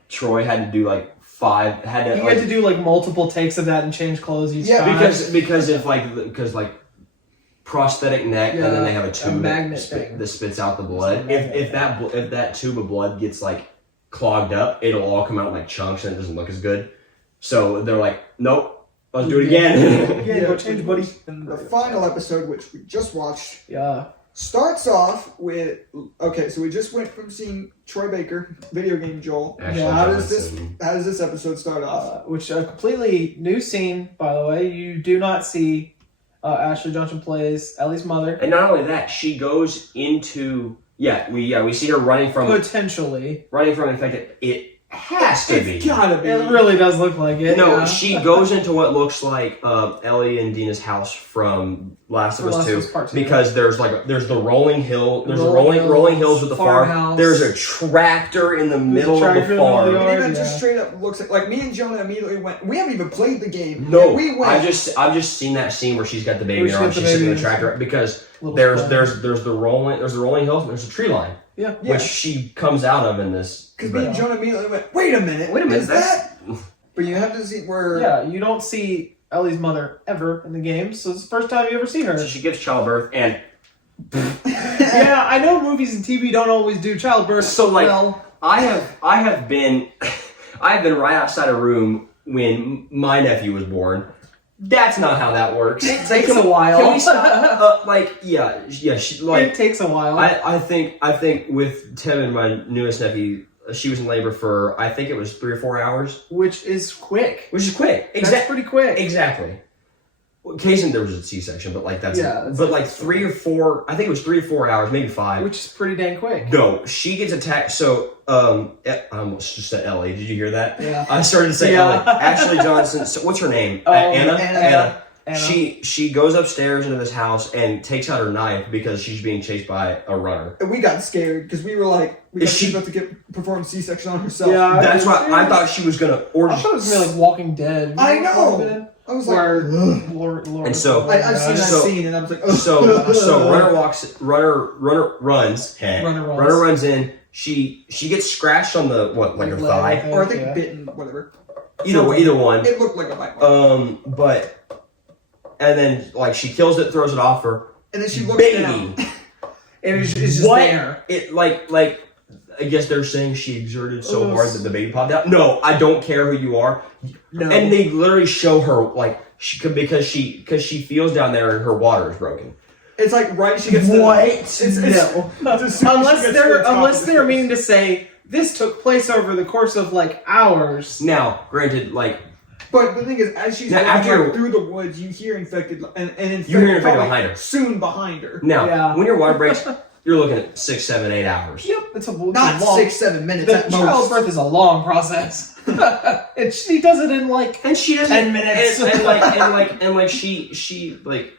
Troy had to do like He had to do like multiple takes of that and change clothes each time. because prosthetic neck, and then they have a tube magnet thing that spits out the blood. If that tube of blood gets like clogged up, it'll all come out in like chunks and it doesn't look as good. So they're like, nope, let's do it again. Yeah, go change, buddy. The final episode, which we just watched, Yeah. starts off with so we just went from seeing Troy Baker, video game Joel. Ashley How does Johnson. this episode start off? Which a completely new scene, by the way. You do not see Ashley Johnson plays Ellie's mother. And not only that, she goes into we see her running from infected. It has to be. It's gotta be. It really does look like it. No, yeah. she goes into what looks like Ellie and Dina's house from Last of Us 2, Part 2, because there's the rolling hill, there's Rolling rolling hills with the farm. farmhouse. There's a tractor in the middle of tractor the in the middle farm. of the yard. And even Yeah. just straight up looks like me and Jonah immediately went. We haven't even played the game. No, Yeah, we went. I've just seen that scene where she's got the baby Where in her she arms, got the she's sitting in baby the in tractor, because Little there's square. the rolling hills, and there's a tree line, Yeah. Yeah. which she comes out of in this. Because me and Jonah immediately went. Wait a minute. Is that? But you have to see where. Yeah, you don't see Ellie's mother ever in the game, so it's the first time you ever see her. So she gives childbirth, and Yeah, I know movies and TV don't always do childbirth. So, like, well. I have been right outside a room when my nephew was born. That's not how that works. It takes a while. Can we stop? It takes a while. I think with Tim and my newest nephew, she was in labor for, I think it was 3 or 4 hours, Which is quick. which is quick. That's pretty quick. Exactly. Occasionally there was a C-section, but like that's Yeah, but like 3 or 4. I think it was 3 or 4 hours, maybe 5. Which is pretty dang quick. No, she gets attacked. So, I almost just said Ellie. Did you hear that? Yeah. I started to say Yeah. Ellie. Ashley Johnson. So what's her name? Oh, Anna. Anna. She goes upstairs into this house and takes out her knife because she's being chased by a runner. And we got scared because we were like, she's about to perform C-section on herself. Yeah. That's why I thought she was gonna order. I thought it was gonna be like Walking Dead. I know. Walking Dead? I was like, Where ugh. Lord, And so- I've seen that So- scene and I was like, ugh. So runner runs. Runner runs in. She gets scratched on the her Leg, thigh. Or I think yeah. bitten, whatever. Either one. It looked like a bite mark. And then like she kills it, throws it off her. And then she looks Baby. down. It's just What? there. It like I guess they're saying she exerted so hard that the baby popped out. No, I don't care who you are. No. And they literally show her like because she feels down there and her water is broken. It's like right she gets What? no. It's as soon as she Unless gets to the top they're of the meaning to say this took place over the course of like hours. Now, granted, like But the thing is, as she's Now, walking after- through the woods, you hear infected and infected, You hear infected probably behind her. soon behind her. now Yeah. when your water breaks, you're looking at 6, 7, 8 hours. Yep, it's a Not long, 6-7 minutes The at most. childbirth is a long process, and she does it in like And she doesn't 10 minutes. and she like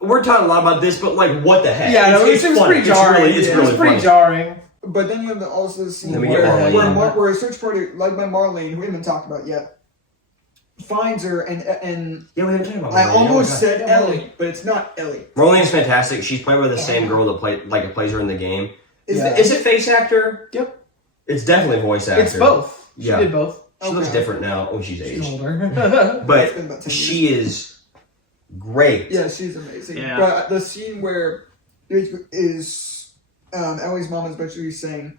we're talking a lot about this, but like what the heck? yeah, no, it was funny. pretty jarring. It's It really was pretty funny. jarring. But then you have also the scene Then we where, get Marlene. where a search party, led by Marlene, who we haven't talked about yet, finds her and Yeah, we haven't talked about I Marlene. almost said Yeah. Ellie, but it's not Ellie. Marlene's fantastic. She's played by the same girl that plays her in the game. Yeah. Is it face actor? Yep, It's definitely voice actor. it's both. She Yeah. did both. She looks Okay. different now. Oh, she's She's aged. older. It's But been about 10 she is great. Yeah, she's amazing. Yeah. But the scene where is Ellie's mom is basically saying,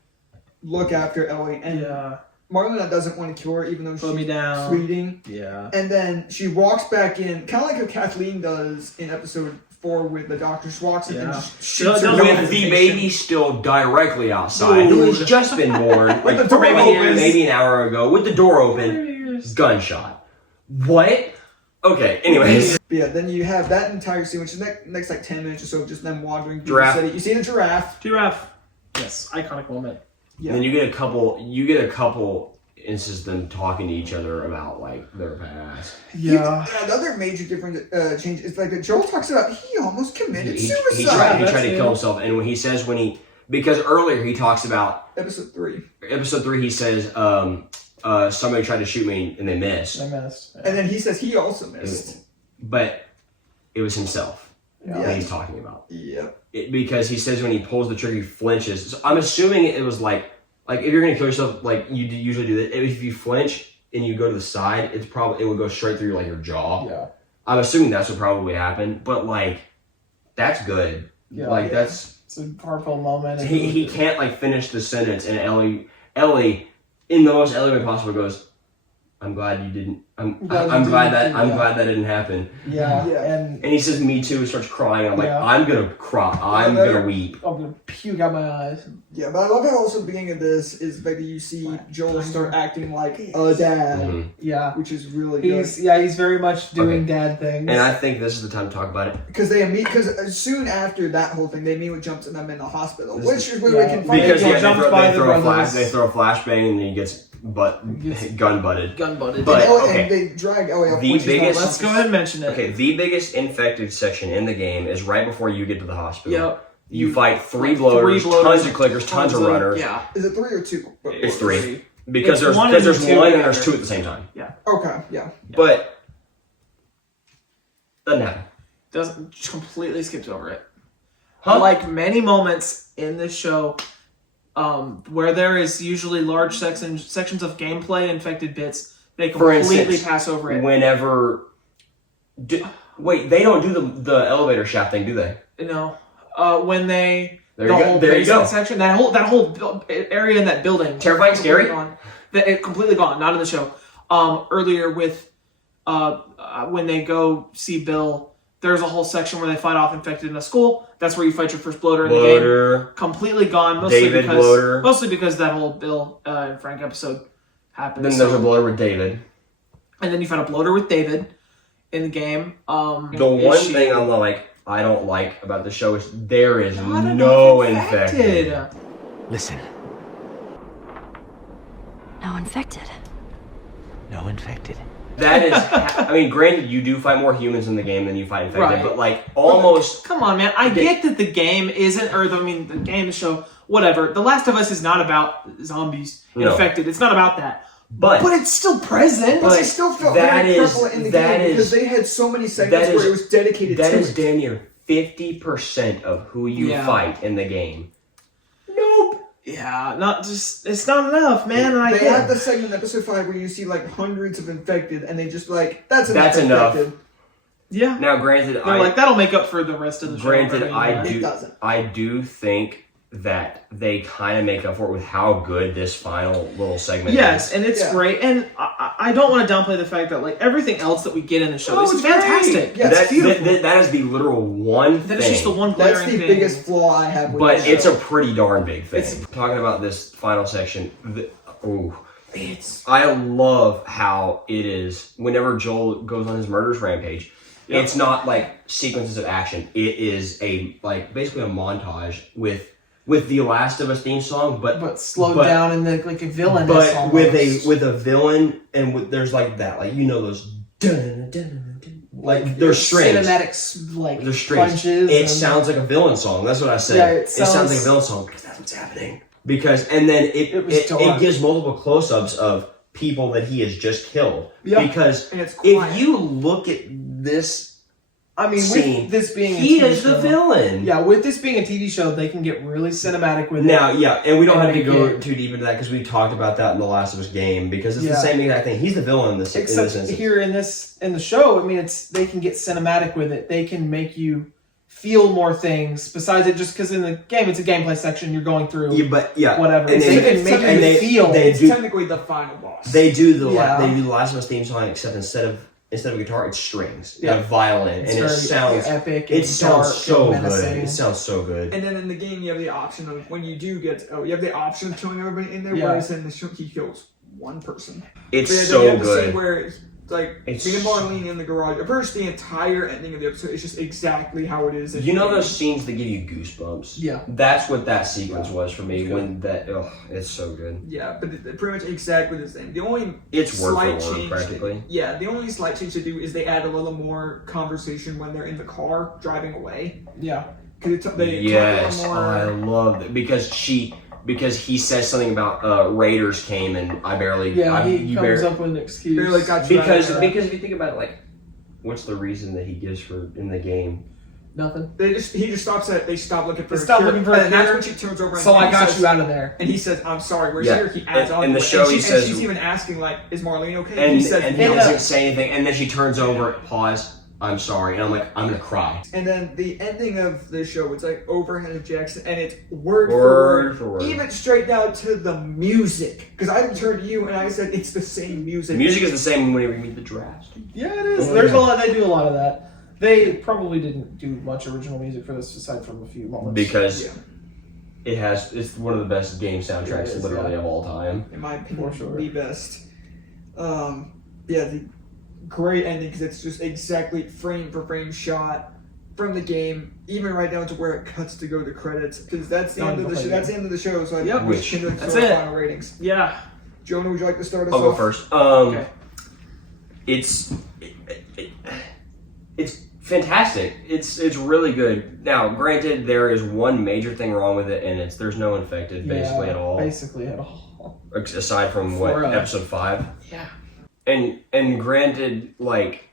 "Look after Ellie," and Marlena doesn't want to kill her, even though Put me she's down. pleading. Yeah. And then she walks back in, kind of like how Kathleen does in episode 4 with the doctor. She walks in and shoots her With the baby still directly outside, who has just been born, like the door maybe an hour ago, with the door open, gunshot. What? Okay, anyways. But yeah, then you have that entire scene, which is next like 10 minutes or so of just them wandering through Giraffe. the city. You see the giraffe. Yes, iconic moment. Yeah. And then you get a couple instances of them talking to each other about like their past. Yeah. Another major different change is like that Joel talks about he almost committed He suicide. tried to kill himself, and when he says because earlier he talks about episode 3. Episode 3, he says somebody tried to shoot me and they missed. Yeah. And then he says he also missed. But it was himself that he's talking about. Yeah. Because he says when he pulls the trigger, he flinches. So I'm assuming it was like if you're gonna kill yourself, like you usually do that. If you flinch and you go to the side, it would go straight through like your jaw. Yeah. I'm assuming that's what probably happened. But like, that's good. Yeah. Like that's it's a powerful moment. he can't like finish the sentence, and Ellie, in the most Ellie way possible, goes, "I'm glad you didn't. I'm glad that didn't happen." Yeah. And And he says, "Me too." He starts crying. I'm like, Yeah. I'm gonna cry. I'm gonna weep. I'm gonna puke out my eyes. yeah, but I love how also the beginning of this is like you see Joel start acting like a dad, Mhm. Yeah. which is really good. He's very much doing dad things. And I think this is the time to talk about it. Because soon after that whole thing, they immediately jumps in them in the hospital, This which is where we can find Because Yeah, they jumps throw, by they the throw a brothers. flashbang and he gets gun butted. gun butted. But- okay. and they drag Ellie up. The which is biggest- not- Let's go ahead and mention it. Okay, the biggest infected section in the game is right before you get to the hospital. Yep. You fight three bloaters, tons of clickers, tons of runners. Yeah. Is it 3 or 2? It's 3. Because It's one there's and two one and there's together. 2 at the same time. Okay, yeah. But doesn't happen. Doesn't just completely skips over it. Huh? Like many moments in this show, where there is usually large sections of gameplay infected bits, they For completely instance, pass over it. Whenever wait, they don't do the elevator shaft thing, do they? When they There you go. There you go. section, that whole area in that building, Terrifying, scary. completely gone. Not in the show. Earlier with when they go see Bill, there's a whole section where they fight off infected in a school. That's where you fight your first bloater in the game. Completely gone. Mostly because that whole Bill and Frank episode happened. Then there's a bloater with David. And then you find a bloater with David in the game. The one thing I don't like about the show is there is no infected. Listen. No infected. No infected. That is, I mean, granted, you do fight more humans in the game than you fight infected, Right. but like almost. Come on, man. I get that the game isn't, the game, the show, whatever. The Last of Us is not about zombies infected. It's not about that. But it's still present. But I still felt very prevalent in the game because they had so many segments where it was dedicated to it. That is damn near 50% of who you fight in the game. Nope. Yeah, it's not enough, man. And they have the segment in episode 5 where you see like hundreds of infected, and they just like that's enough. Infected. Yeah. Now, granted, they're like that'll make up for the rest of the show. Granted, doesn't. I do think that they kind of make up for it with how good this final little segment is. Yes, and it's great. And I don't want to downplay the fact that like everything else that we get in the show is fantastic. Yeah, it's beautiful. That is the literal one thing. That's just the one That's glaring the thing. biggest flaw I have with But this it's show. a pretty darn big thing. Talking about this final section, I love how it is whenever Joel goes on his murderous rampage. Yep. It's not like sequences of action. It is basically a montage with the Last of Us theme song, but slowed down in like a villain. But with a villain and there's like that, like those dun, dun, dun, dun, like there's strings. Cinematics like there's strings. punches. It sounds like a villain song. That's what I said. Yeah, it sounds like a villain song because that's what's happening. And then it gives multiple close-ups of people that he has just killed. Yeah. Because and it's quiet. if you look at this scene, with this being he a TV is the show, villain. Yeah, with this being a TV show, they can get really cinematic with Now, it. yeah, and we don't have to go again- too deep into that because we talked about that in the Last of Us game because it's the same exact thing. He's the villain in this Except instance. here in the show, I mean, they can get cinematic with it. They can make you feel more things besides it just because in the game it's a gameplay section you're going through whatever. And they can make you feel. It's technically the final boss. They do the Last of Us theme song, except instead of a guitar, it's strings and a violin, it's and it sounds epic. It sounds so menacing. good. It sounds so good. And then in the game, you have the option of when you do get you have the option of killing everybody in there. Yeah. Whereas in the show, he kills one person. It's you so have the good. scene where like me and Marlene in the garage. Pretty much the entire ending of the episode is just exactly how it is. You know those scenes that give you goosebumps? Yeah. That's what that sequence was for me. When that, it's so good. Yeah, but pretty much exactly the same. The only It's word slight for word, change, practically. the only slight change to do is they add a little more conversation when they're in the car driving away. Yeah. Yes, I love that because he says something about Raiders came and I barely. He comes up with an excuse. Barely got you because if you think about it, like, what's the reason that he gives for in the game? Nothing. He just stops at. They stop looking for. And that's when she turns over. So I got you out of there. And he says, "I'm sorry, where's here?" He adds on. In the show, he says, and she's even asking, like, "Is Marlene okay?" And he says, he doesn't say anything, and then she turns over, pause. I'm sorry, and I'm like, I'm gonna cry. And then the ending of the show, it's like overhead of Jackson, and it's word for word, even straight down to the music. Because I turned to you and I said it's the same music. The music is the same whenever you meet the drafts. Yeah, it is. There's a lot. They do a lot of that. They probably didn't do much original music for this, aside from a few moments. Because it's one of the best game soundtracks of all time. In my opinion, the best. The great ending because it's just exactly frame for frame shot from the game, even right down to where it cuts to go to credits. Because that's the end of the show. That's the end of the show. So That's it. Final ratings. Yeah. Jonah, would you like to start us off? I'll go first. Okay. It's fantastic. It's really good. Now, granted, there is one major thing wrong with it, and there's no infected basically at all. Basically at all. Aside from episode 5. Yeah. And granted, like,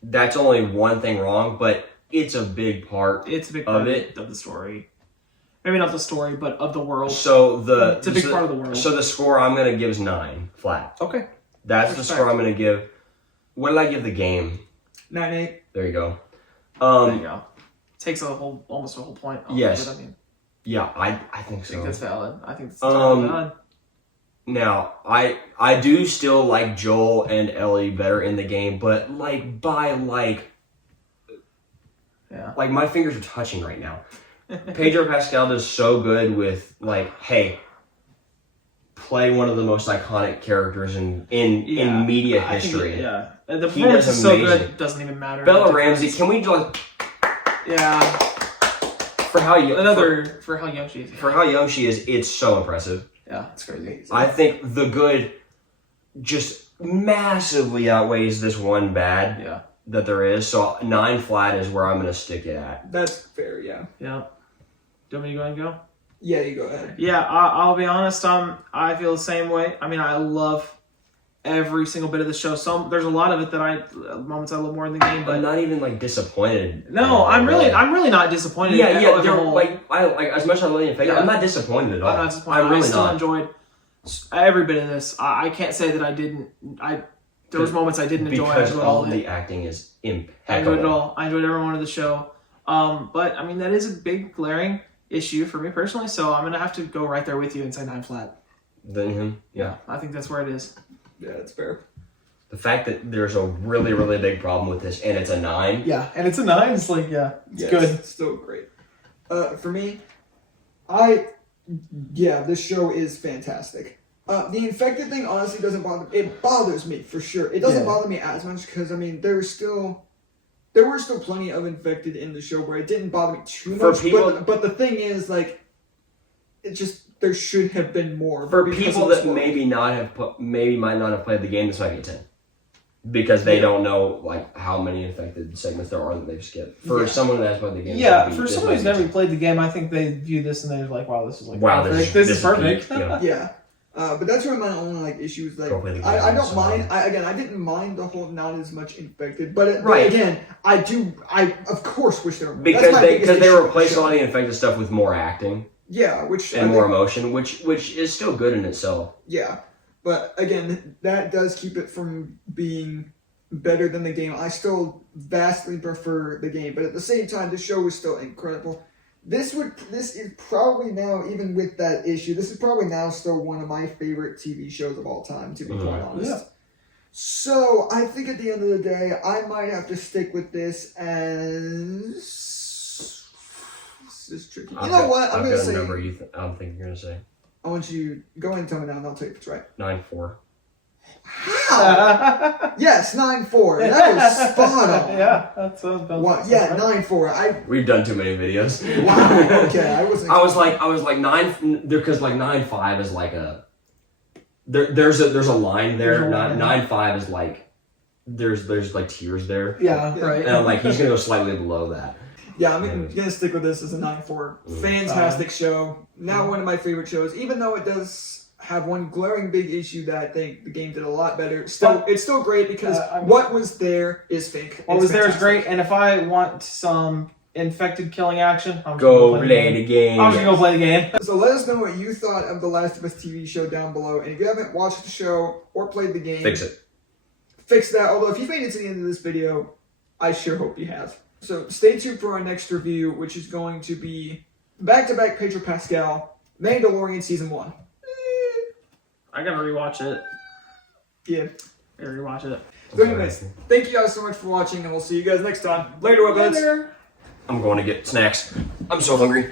that's only one thing wrong, but it's a big part. It's a big part of the story. Maybe not the story, but of the world. So it's a big part of the world. So the score I'm gonna give is 9 flat. Okay. That's the score I'm gonna give. What did I give the game? 9-8. There you go. There you go. Takes almost a whole point. Yes. I mean, yeah, I think so. I think that's valid. I think that's valid. Now, I do still like Joel and Ellie better in the game, but like my fingers are touching right now. Pedro Pascal does so good with like, hey, play one of the most iconic characters in media history. And the performance is so good, it doesn't even matter. Bella Ramsey, can we just for how young she is. For how young she is, it's so impressive. Yeah, it's crazy. I think the good just massively outweighs this one bad that there is. So 9 flat is where I'm going to stick it at. That's fair, yeah. Yeah. Do you want me to go ahead and go? Yeah, you go ahead. Yeah, I'll be honest. I feel the same way. I mean, I love every single bit of the show. There's a lot of it that moments I love more in the game, but I'm not even like disappointed. No, I'm really not disappointed. They're like as much as I love the Infected, I'm not disappointed at all. I'm not disappointed. I still enjoyed every bit of this. I can't say that I didn't. There was moments I didn't enjoy. Because all the acting is impeccable. I enjoyed it all. I enjoyed every one of the show. But I mean, that is a big glaring issue for me personally. So I'm gonna have to go right there with you and say 9 flat. Then him, yeah. I think that's where it is. Yeah, that's fair. The fact that there's a really, really big problem with this, and it's a 9. Yeah, and it's a 9. It's like, it's good. It's still great. For me, this show is fantastic. The infected thing honestly doesn't bother me. It bothers me for sure. It doesn't bother me as much because I mean there were still plenty of infected in the show where it didn't bother me too much. But the thing is, like, it just there should have been more. For people that maybe might not have played the game, this might be a 10. Because they don't know like how many infected segments there are that they've skipped. For someone that has played the game, for someone who's never played the game, I think they view this and they're like, "Wow, this is like perfect. This is perfect." Yeah. But that's where my only like issue is like I don't mind. I didn't mind the whole not as much infected, but again, I of course wish there were more. Because they replaced all the infected stuff with more acting. Yeah, more emotion, which is still good in itself. Yeah, but again, that does keep it from being better than the game. I still vastly prefer the game, but at the same time, the show was still incredible. This is probably now, even with that issue, this is probably now still one of my favorite TV shows of all time, to be quite honest. Yeah. So, I think at the end of the day, I might have to stick with this as... This is tricky. You know what? I'm going to say... number I don't think you're going to say. I want you... Go ahead and tell me now, and I'll tell you if it's right. 9-4. How? Yes, 9-4. That was spot on. Yeah, that's Wow. Yeah, 9-4. We've done too many videos. Wow. Okay, I wasn't. I was like 9 because like 9-5 is like a there's a line there. 9-5 is like there's like tiers there. Yeah, right. And I'm like he's gonna go slightly below that. Yeah, I'm gonna stick with this as a 9-4. Fantastic show. Now one of my favorite shows, even though it does have one glaring big issue that I think the game did a lot better. Still, it's still great because what was there is fake. What was there is great, and if I want some infected killing action, I'm Go play the game. I'm just gonna play the game. So let us know what you thought of the Last of Us TV show down below, and if you haven't watched the show or played the game, Fix it. Fix that. Although if you've made it to the end of this video, I sure hope you have. So stay tuned for our next review, which is going to be back-to-back Pedro Pascal, Mandalorian Season 1. I gotta rewatch it. Yeah. I gotta rewatch it. So anyways, thank you guys so much for watching, and we'll see you guys next time. Later, webheads. I'm going to get snacks. I'm so hungry.